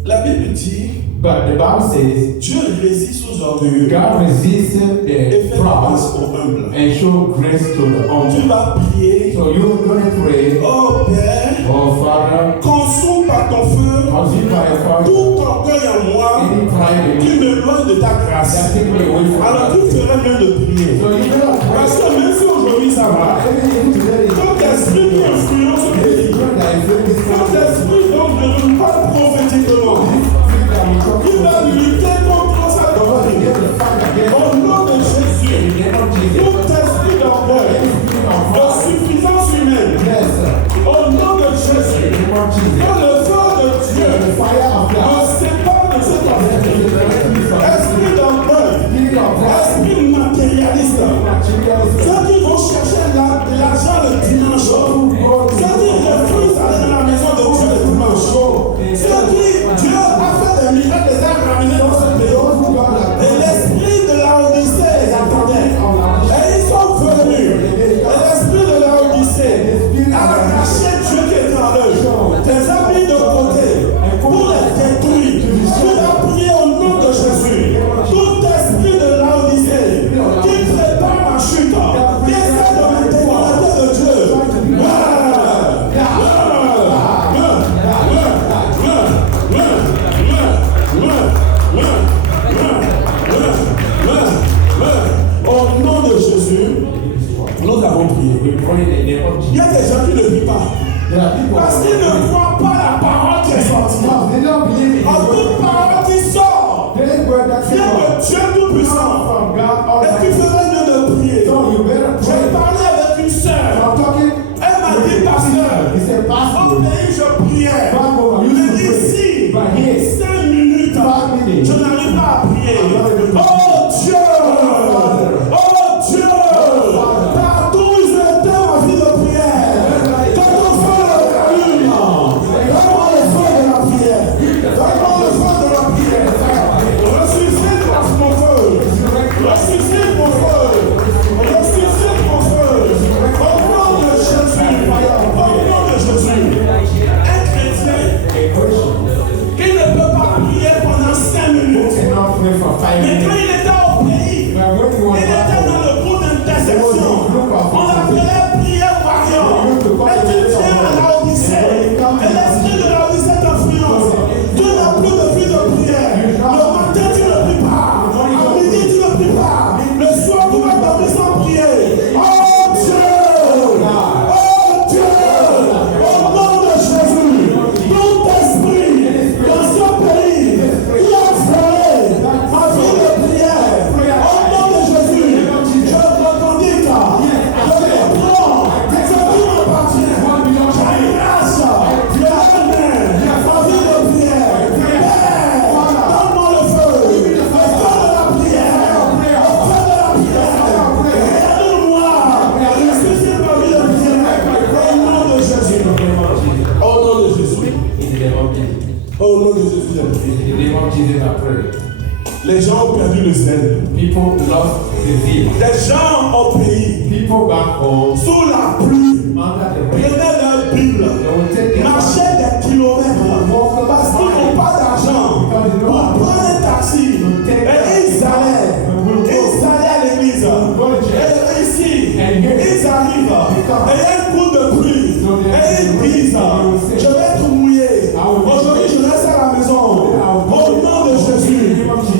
la Bible dit, But the Bible says Dieu résiste aux orgueilleux God resists et the fait proud grâce aux humbles. and show grace to the Tu humble. vas prier, So you're going to pray, oh Père, oh Father, consume par ton feu consume by your fire tout orgueil en moi any pride in qui me me loin de ta that grâce. take me away from Alors tu God. ferais bien de prier. So you better pray. Parce que même si aujourd'hui ça va, Everything today is tout esprit qui influence le pays, tout esprit donc ne nous pas prophétiquement, qui va lutter contre sa doctrine. Au nom de Jésus, tout esprit d'orgueil, de suffisance humaine, au nom de Jésus, que le feu de Dieu me sépare de cet esprit. Esprit d'orgueil, esprit matérialiste, ceux qui vont chercher l'argent le dimanche, ceux qui refusent d'aller dans la maison de Dieu le dimanche, ceux here. 5 minutes, 5 minutes. je n'arrive pas à prier. Oh Dieu! Oh Dieu! Partout où je étais ma vie de prière. Quand on fait le calme, donne-moi le feu de la prière. Donne-moi le feu de la prière. Ressuscite mon feu. Ressuscite mon feu. Ressuscite mon feu. Au nom de Jésus. Au nom de Jésus. Un chrétien qui ne peut pas prier pendant 5 minutes. Mais quand il était au pays, il était dans le groupe d'intercession. On l'appelait prière warrior. Et tu tiens à la Odyssée. Et l'esprit de la Odyssée t'influence. Tu n'as plus de vie de prière. Le matin, tu ne pries pas. À midi, tu ne pries pas. Le soir, tu vas dormir sans prier. Oh Dieu! Oh Dieu! Au nom de Jésus, tout esprit dans ce pays qui a volé ma vie de prière, au nom de Jésus, je revendique, je reprends ce qui m'appartient. J'arrache, je ramène ma vie de prière. Père, donne-moi le feu de la prière, au feu de la prière. Aide-moi, ressuscite ma vie de prière, au nom de Jésus. Au nom de Jésus. Au nom de Jésus. Les gens ont perdu le zèle. People lost the zeal. Les gens au pays, People back home, sous la pluie, under the rain, prenaient leur Bible, they will take their marchaient des kilomètres parce qu'ils n'ont pas d'argent pour prendre un taxi. Et ils allaient à l'église. Et ici, ils arrivent. Et il y a un coup de pluie. Et ils disent, je vais être mouillé. Aujourd'hui, je reste à la maison. Au nom de Jésus,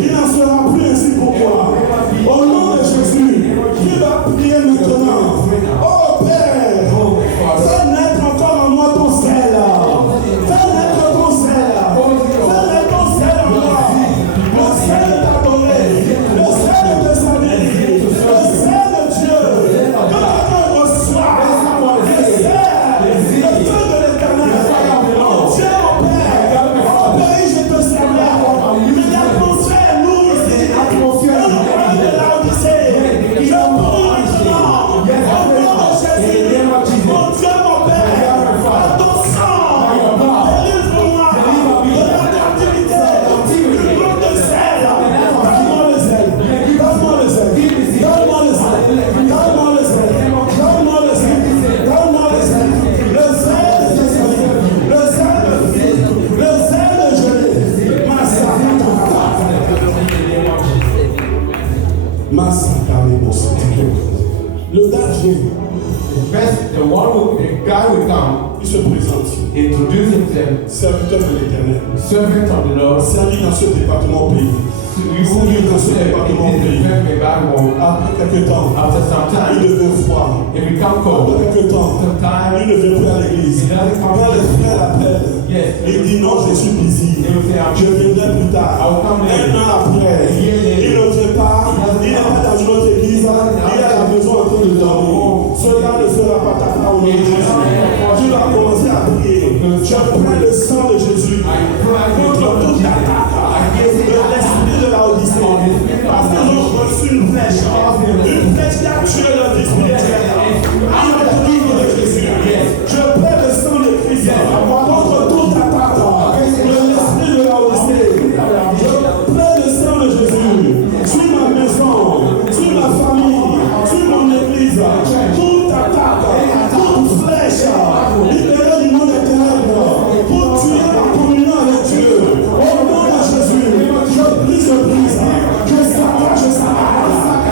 il n'en sera plus ainsi pour toi. Au nom de Jésus, tu vas prier maintenant. Oh Père, fais naître encore en moi ton zèle. Fais naître ton zèle. Fais naître ton zèle en moi. Le zèle de t'adorer. Le zèle de te servir. Le zèle de Dieu. Que quelqu'un reçoive. Le zèle. Le feu de l'éternel. Oh Dieu, mon Père. Oh Père, je te salue. Mais l'atmosphère est lourde ici. Dans le royaume de la Odyssée. Je prie maintenant. Au nom de Jésus. Mon Dieu, mon Père. Par ton sang. Délivre-moi de la captivité. Du groupe de zèle. Donne-moi le zèle. Donne-moi le zèle. Donne-moi le zèle. Donne-moi le zèle. Donne-moi le zèle. Donne-moi le zèle. Le zèle de Jésus. Le zèle de Jésus. Le zèle de Jésus. Le danger, the one the guy will come, il se présente. introduce himself, Serviteur de l'éternel. servant of the Lord. Servi dans ce département pays. You will be considered in this Bible. Après quelques temps, After some il time, devient froid. it become Après cold. quelques temps, Sometime, il ne vient plus à l'église. Quand les frères l'appellent, yes, il dit non, je suis busy. they will say, Je viendrai plus tard. I will come later. Un an après, il ne vient pas. Il n'est pas dans une autre église. Il est à la maison en train de dormir. Cela ne fera pas ta part au nom de Jésus. Tu vas commencer à prier. Je prends le sang de Jésus contre toute attaque de l'esprit de la Odyssée. Parce qu'ils ont reçu une flèche qui a tué leur vie spirituelle. À notre livre de Jésus. Je prends le sang de Christ contre toute attaque de l'esprit de la Odyssée. Je prends le sang de Jésus sur ma maison, sur ma famille, sur mon église. Toute attaque, toute flèche, libérée du monde des ténèbres, pour tuer la communion avec Dieu. Au nom de Jésus, je brise, je s'arrache,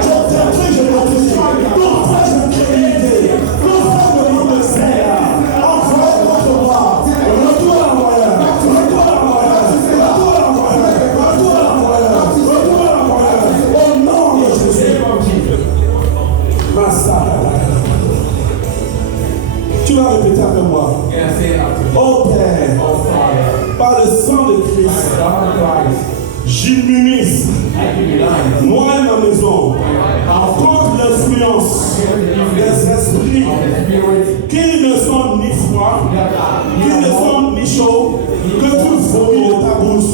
je détruis, je détruis. Toute flèche d'incrédulité, toute flèche de nom de zèle, envoyée contre moi. Retour à l'envoyeur, retour à l'envoyeur, retour à l'envoyeur, retour à l'envoyeur, retour à l'envoyeur. Au nom de Jésus. Tu vas répéter avec moi. and I say after me, Oh Père, oh Father, par le sang de by Christ, the blood of Christ, j'immunise I give you life. moi et ma maison contre l'influence des esprits qui ne sont ni froids, qui ne sont ni chauds, que tu vomis de ta bouche.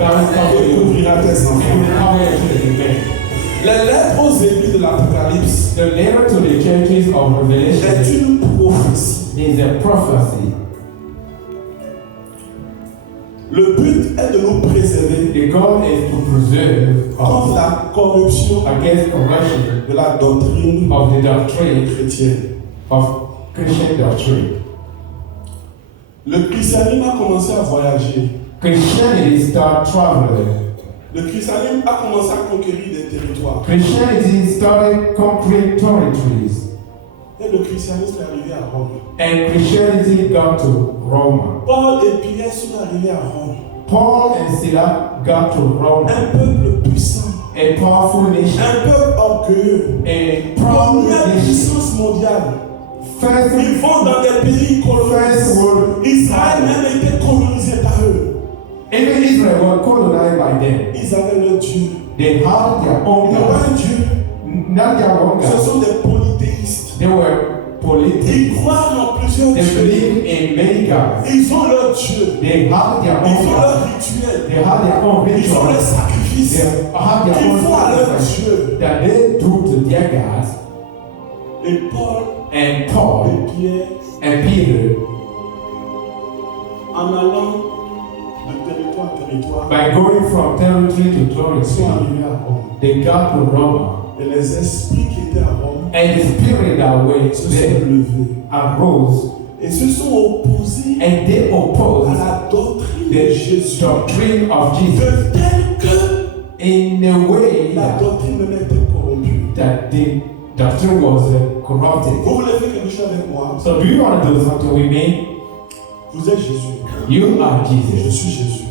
et couvrira tes enfants. Les lettres aux églises de l'Apocalypse The letter to the churches of Revelation est une prophétie. is a prophecy. Le but est de nous préserver The goal is to preserve contre us la corruption against corruption de la doctrine of the doctrine chrétienne. of Christian doctrine. Le christianisme a commencé à voyager. Christianity start traveling. Le christianisme a commencé à conquérir des territoires. Christianity started conquering territories. Et le christianisme est arrivé à Rome. And Christianity got to Rome. Paul et Pierre sont arrivés à Rome. Paul and Silas got to Rome. Un peuple puissant, A powerful nation. un peuple orgueilleux, A proud première nation. puissance mondiale. First, Ils vont dans des pays first colonisés. world. Israël même était colonisé par eux. Even Israel was colonized by them. Ils avaient leur Dieu. They had their Ils own n'ont pas God. un Dieu. Not their own Ce God. sont des polythéistes. They were Ils political. croient en plusieurs They dieux. believed in many gods. Ils ont leur Dieu. They had their Ils own ont God. leur rituel. They had their own Ils ont leurs rituals. sacrifices. They had their Qu'ils own font à leur sacrifices Dieu. that they do to their gods. Et Paul And Paul et Pierre, and Peter, en allant de territoire en territoire, by going from territory to sont territory, arrivés à Rome. they got to Rome. Et les esprits qui étaient à Rome And the spirit that way se sont they levés arose et se sont opposés and they à opposed la doctrine de the Jésus. doctrine of Jesus De tel que in a way la doctrine même était corrompue. that the doctrine was corrupted. Vous voulez faire quelque chose avec moi? So do you want to do something with me? Vous êtes Jésus. You are Je Jesus. suis Jésus.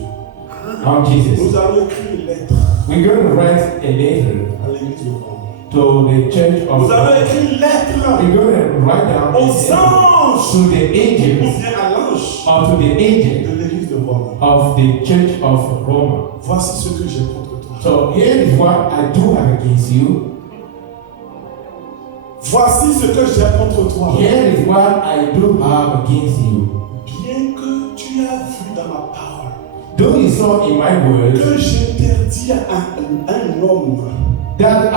I'm Jesus. Nous allons écrire une lettre We're going to write a letter à l'église de Rome. to the church of Nous allons écrire une lettre We're going to write down a aux letter anges to the ou angels bien à l'ange or to the angel de l'église de Rome. of the church of Rome. Voici ce que j'ai contre toi. So here is what I do have against you. Voici ce que j'ai contre toi. Here is what I do have against you. Bien que tu as vu dans ma parole Though you saw in my words que j'interdis à un homme that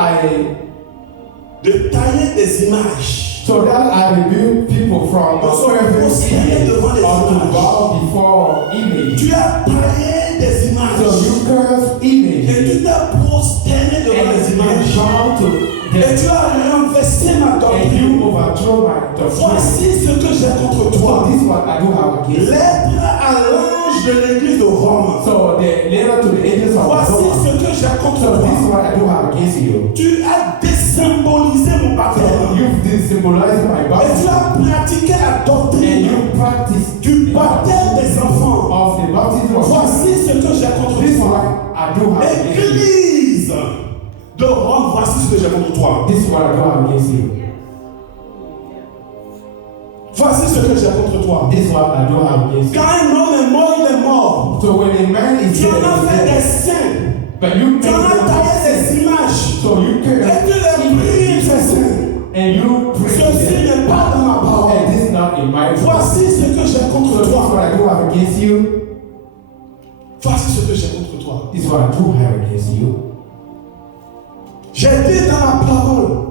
de tailler des images, so that I rebuke people from So, serving prosterner images devant les or to images. bow before images. tu as taillé des So images you curse et tu images t'es prosterné devant and les you images bow to et them tu as renversé ma and doctrine. you overthrow my doctrine. Voici ce que j'ai contre toi. So this is what I do have against you. Lettre à l'ange de l'église de Rome. So the letter to the angels of Voici Rome. ce que j'ai contre So this is toi. what I do have against you. Tu as désymbolisé mon So baptême you've symbolized my et tu baptism as pratiqué la and doctrine you practice du baptême des enfants. of the baptism of Voici ce que j'ai contre This is toi. what I do have against you. Église de Rome, voici ce que j'ai contre toi. This is what I do have against you. Voici ce que j'ai contre toi. This is what I do have against you. Quand un homme est mort, il est mort. So when a man is Tu en as fait dead, des saints. but you Tu en as taillé des images. so you Et tu les pries, ces saints. and you pray Ceci n'est pas dans ma parole. and this is not in my voice. Voici ce que j'ai So contre this is toi. what I do have against you. Voici ce que j'ai contre toi. This is what I do have against you. J'ai dit dans ma parole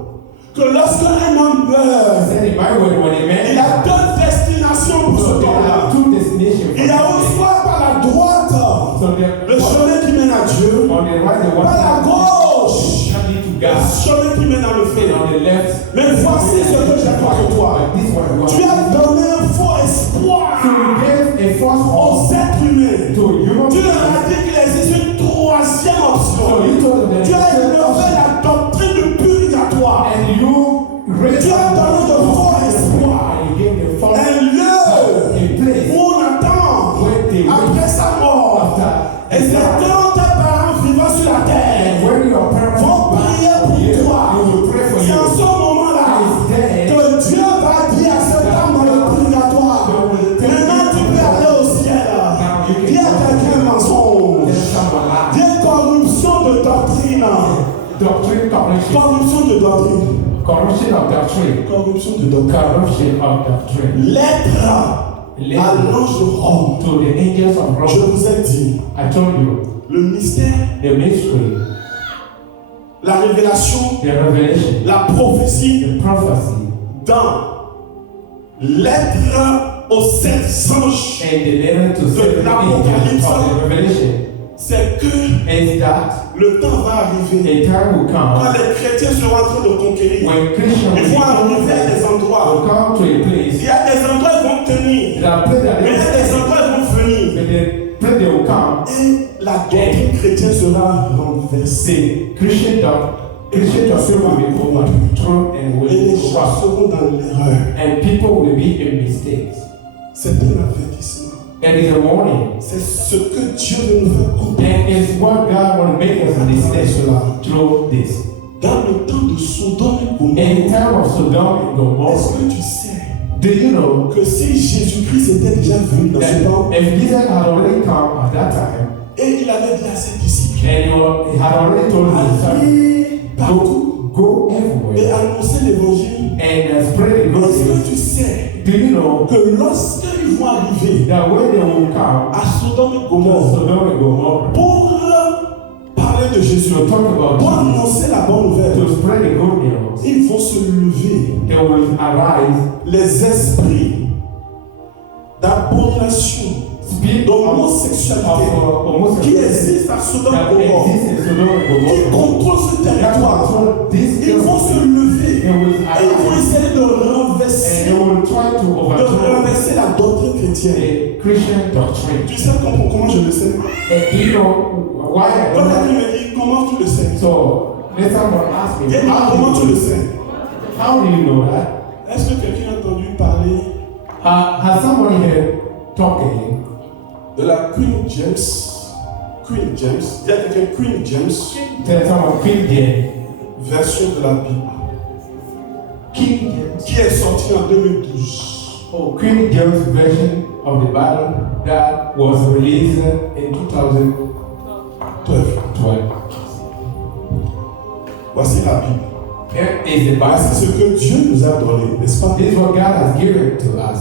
que lorsque un homme I meurt, said in my word, when a man il y a deux destinations pour ce so there homme-là. are two destinations. Il y a une fois par la droite, So there, le chemin qui mène à Dieu, on the right, the one par la gauche, that lead to le God, chemin qui mène à le and feu. on the left. Mais voici ce que j'ai contre toi. This is what I want. Tu as donné un faux So espoir you gave a false hope aux êtres humains. to human Tu beings. leur as dit qu'il existe une troisième So option. you told them Tu as that élevé la doctrine du purgatoire. and you raised Tu as donné de faux espoirs. and you gave the false Un lieu a place où on attend après sa mort. after Et c'est quand tes parents vivant sur la terre and when your parents vont prier pour you toi. will pray for C'est en you. ce moment-là Dead. que Dieu va dire à cet homme dans le purgatoire, maintenant tu peux aller au ciel. Dis à quelqu'un mensonge. There's someone like Dis corruption de doctrine. doctrine corruption, Corruption de doctrine. corruption of doctrine, Corruption de doctrine. corruption of doctrine. Lettre à l'ange de Rome. to the angels of Je Rome. vous ai dit, I told you, le mystère, the mystery, la révélation, the revelation, la prophétie the prophecy, dans l'être aux sept anges, and the letter to seven angels of the revelation c'est que is that le temps va arriver. a time will Quand come les chrétiens seront en train de conquérir, when Christians ils vont arriver à des endroits. will come to a Il place y a des endroits où ils vont tenir, that are place that mais il y a des they endroits où ils vont venir. but the place they will come, Et la doctrine chrétienne sera renversée. the Christian doctrine will be overthrown and will Et les be gens corrupt, seront dans l'erreur. and people will be in mistakes. C'est un avertissement. And it's a warning. C'est ce que Dieu veut nous faire comprendre. And it's what God wants to make us understand through this. Dans le temps de Sodome et In Gomorrhe, time of Sodom and Gomorrah, est-ce que tu sais do you know que si Jésus-Christ était déjà venu dans ce temps, that if Jesus had already come at that time, et il avait dit à ses disciples, and he had already told his disciples, allez partout go et everywhere annoncer l'évangile, and spread the est-ce gospel. que tu sais Do you know que lorsqu'ils vont arriver that when they will come à Sodome et to Gomorrhe Sodom and Gomorrah pour parler de Jésus, to talk about pour Jesus, annoncer la bonne nouvelle, to spread the good news, ils vont se lever, they will arise, les esprits d'abomination, speak d'homosexualité qui homosexuality existent à Sodome that et Gomorrhe, exists in Sodom and qui Gomorrah. contrôlent ce That territoire. control this Ils vont se lever They will et ils vont arise, essayer de and they renverser, will try to overthrow la doctrine chrétienne. the Christian doctrine. Tu sais comment je le sais? And do you know why I Quand know quelqu'un that? me dit comment tu le sais, So, let someone ask me, dis comment tu le sais? how do you know that? Est-ce que quelqu'un a entendu parler Has somebody here talking de la Queen James? Queen James, il y a quelqu'un Queen James, Tell someone King James. version de la Bible, King James. qui est sortie en 2012. Oh, King James version of the Bible that was released in 2012. Voici la Bible. Here is the Voici Bible. ce que Dieu nous a donné, n'est-ce pas? This is what God has given to us.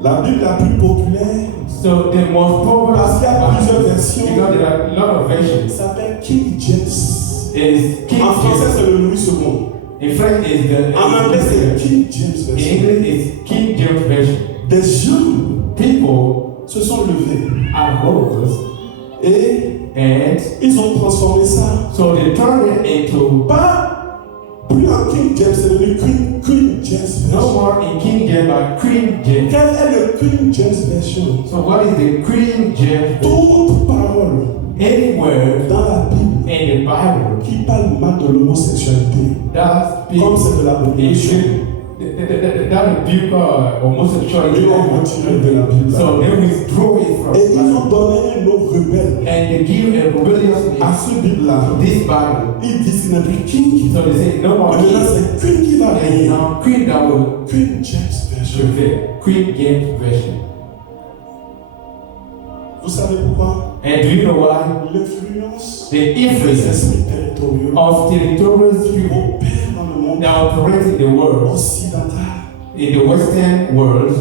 La Bible la plus populaire So the most popular Parce qu'il y a plusieurs versions. because there are a lot of versions. s'appelle King James. Is King En français, James. c'est le Louis II. In French is the En anglais, c'est King James in version. English is King James version. Des gens People se sont levés arose et and ils ont transformé ça. so they turned it into Plus en King James, c'est devenu Queen James no version. more in King James but Queen James. Quel est le Queen James version? So what is the Queen James? Toute parole Anywhere dans la Bible in the Bible qui parle mal de l'homosexualité, that comme speaks c'est de l'abomination, that rebuke homosexuality. ils l'ont retiré de la Bible. So they withdraw it from Et the ils ont Bible. donné un nom rebelle And they give a rebellious à name ce Bible-là. to this Bible. Ils disent qu'il n'y a plus King. So they say no more Maintenant, king. c'est Queen qui va And régner. now Queen that will Queen James version. prevail. Queen James version. Vous savez pourquoi? And do you know why? L'influence The des influence esprits territoriaux of territorial people opère dans le monde that operate in the world, occidental. in the Western world,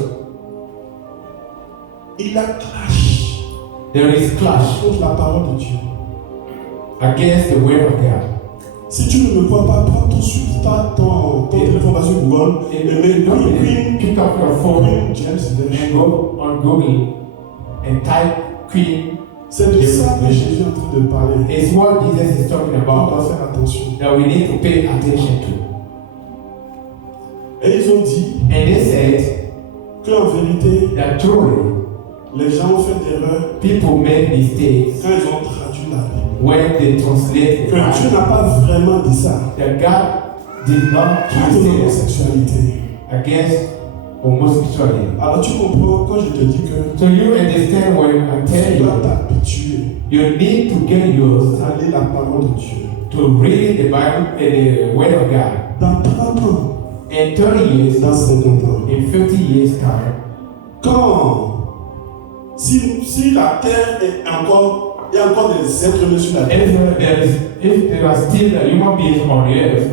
Il a clash there is clash contre la parole de Dieu. against the word of God. Si tu ne me crois pas, prends ton téléphone, vas sur Google et mets Queen Pick up your phone James and version. go on Google and type Queen. C'est de ça que Jésus est en train de parler. It's what Jesus is talking On doit about faire attention. that we need to pay attention to. Et ils ont dit And they said qu'en vérité, that truly les gens ont fait d'erreurs people make mistakes quand ils ont traduit la Bible. when they translate the Que Dieu Bible. n'a pas vraiment dit ça. That God did not Contre translate l'homosexualité. against homosexuality. Alors tu comprends quand je te dis que So you understand when I tell tu dois you, t'habituer you need to get used à lire la parole de Dieu. to read the Bible and the Word of God. Dans 30 ans, In 30 years, dans 50 ans, in 50 years' time, si la terre est encore, il y a encore des êtres humains sur la terre, if there are still human beings on the earth,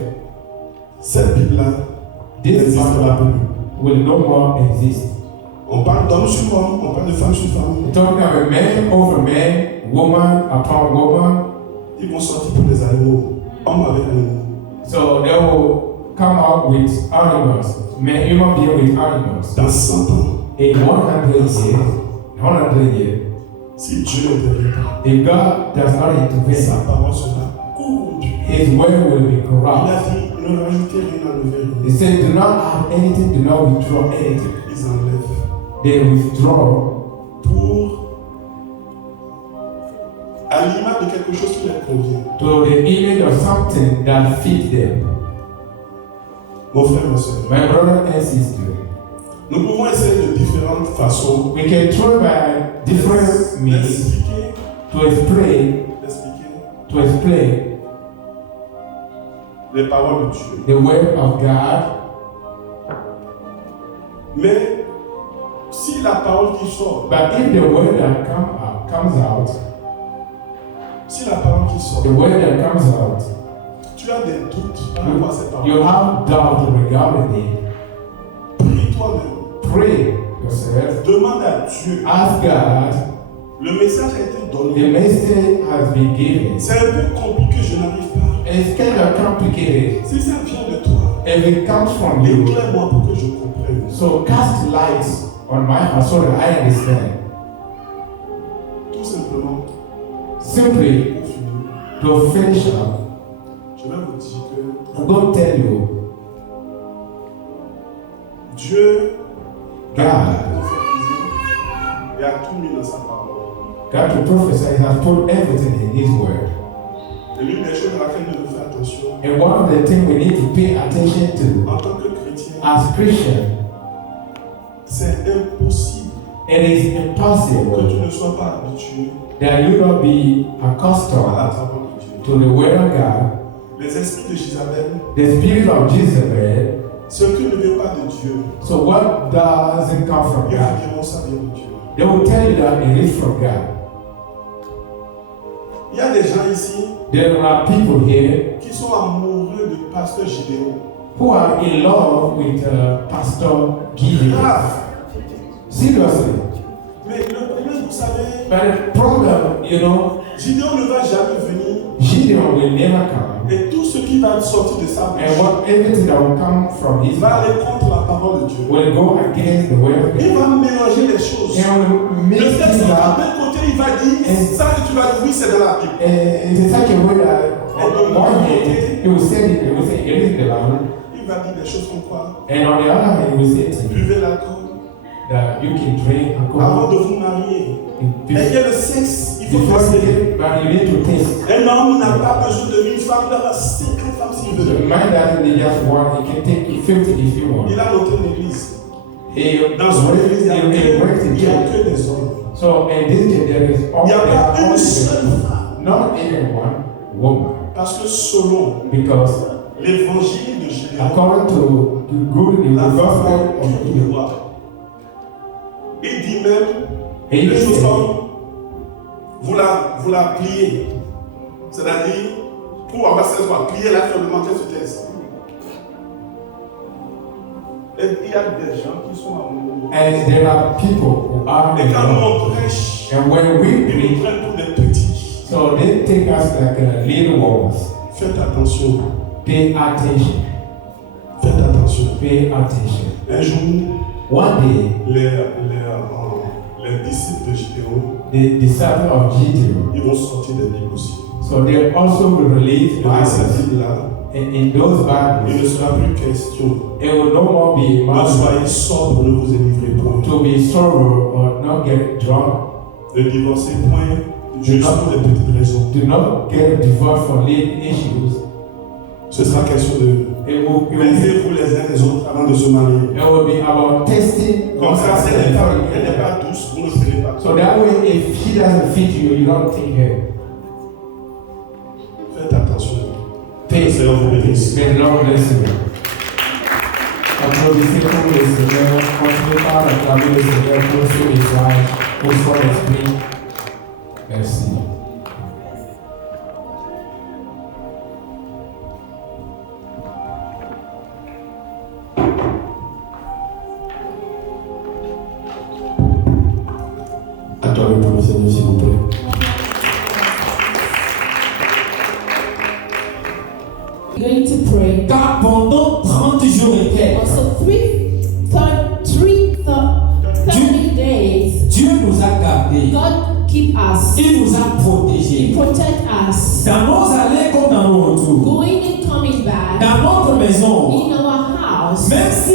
cette Bible-là this n'existera Bible plus. will no more exist. On parle d'homme sur homme, on parle de femme sur femme. We're talking about man over man, woman upon woman. Ils vont sortir pour les animaux, homme avec animaux. So they will come out with animals, man, human being with animals. Dans 100 ans, In 100 years, si Dieu n'intervient pas, if God does not intervene, sa parole sera corrompue. His word will be Il corrupt. a dit, ne rajoutez rien à lever. He said, do not add anything, do not withdraw anything. Ils enlèvent They withdraw pour, à l'image de quelque chose qui leur convient. to the image of something that fits them. Mon frère, ma soeur, My brother and sister, nous pouvons essayer de différentes façons we can try by different means d'expliquer, to explain les paroles de Dieu. the word of God. Mais si la parole qui sort, But if the word that comes out, si la parole qui sort, the word that comes out, tu as des doutes par rapport à cette parole, you have doubt regarding it, prie toi-même, pray yourself, demande à Dieu. ask God. Le message a été The donné. message has been given. C'est un peu compliqué, je n'arrive pas. It's kind of complicated. Si ça vient de toi, If it comes from you, éclaire-moi pour que je comprenne. so cast light on my heart so that I understand. Tout simplement, Simply pour finir, to finish up, je vais vous dire que I'm going to tell you, Dieu God, il a tout mis dans sa parole. God to prophesy has put everything in His word. Et l'une des choses à laquelle nous devons faire attention, And one of the things we need to pay attention to en tant que chrétien, as Christians, c'est impossible it is que tu impossible ne sois pas habitué that you not be à la accustomed parole de Dieu. to the word of God. Les esprits de Jézabel, The spirit of Jezebel. ce qui ne vient pas de Dieu, So what doesn't come from ils God? vous diront ça vient de Dieu. They will tell you that it is from God. Il y a des gens ici There are people here qui sont amoureux du pasteur Gideon. who are in love with Pastor Gideon. Grave. Seriously. Mais le problème, vous savez, But the problem, Gideon ne va jamais venir. Gideon will never come. Et tout ce qui va sortir de sa And bouche everything that will come from his va mouth aller contre la parole de Dieu. will go against the word of God. Il va mélanger les choses. And will make Le texte things d'un up. côté, il va dire ça que tu vas dire, oui, c'est dans la Bible. And in such a way that on one hand, he will say it is the Bible. Il va dire des choses comme quoi And on the other hand, he will say to you buvez l'alcool that you can drink avant alcohol. de vous marier. Ayez le sexe, il faut Before you tester. get married, you need to taste. Un homme n'a pas besoin de 1000 femmes, il aura 50 femmes s'il The veut. man doesn't need just one, he can take 50 if you want. Il a monté une église. He Dans son église, il worked in n'y a church. que des hommes. So in this day, there is Il n'y a pas une seule femme. not even one woman. Parce que selon Because l'évangile de Gédéon, according to the good news, la the gospel femme of est the pouvoir. Il dit même He des choses said, comme vous la pliez. C'est-à-dire, pour avoir cette fois, plier la fermement qu'elle se taise. Et il y a des gens qui sont amoureux. and there are people who are Et in quand love. on prêche, And when we ils nous preach, prennent pour des petits. so they take us like little ones. Faites attention. Pay attention. Faites attention. Pay attention. Un jour, One day, les disciples de Gideon, the disciples of Gideon, ils vont sortir des Bibles aussi. so they also will release Et dans cette Bibles. Bible-là, In those il ne Bibles, sera plus question. it will no more be Ne matter soyez sobre, ne vous élivrez point. to be sober or not get drunk. Ne divorcez point, juste pour des petites raisons. Do not get divorced for little issues. Ce sera question de plaisir-vous les uns les autres avant de se marier. It will be about testing. Comme ça, si elle n'est pas douce, vous ne serez pas. So that way, if she doesn't fit you, you don't take her. Faites attention. Take Le Seigneur vous bénisse. May the Lord bless you. Applaudissez pour le Seigneur. Continuez par acclamer le Seigneur pour ce message, pour son esprit. Merci. parole pour le Seigneur, s'il vous plaît. Going to pray. Car pendant 30 jours et quelques, Also 30 days, Dieu nous a gardés. God keep us. Il nous a protégés. He protect us. Dans nos allées comme dans nos retours. Going and coming back. Dans notre maison. In our house. Même si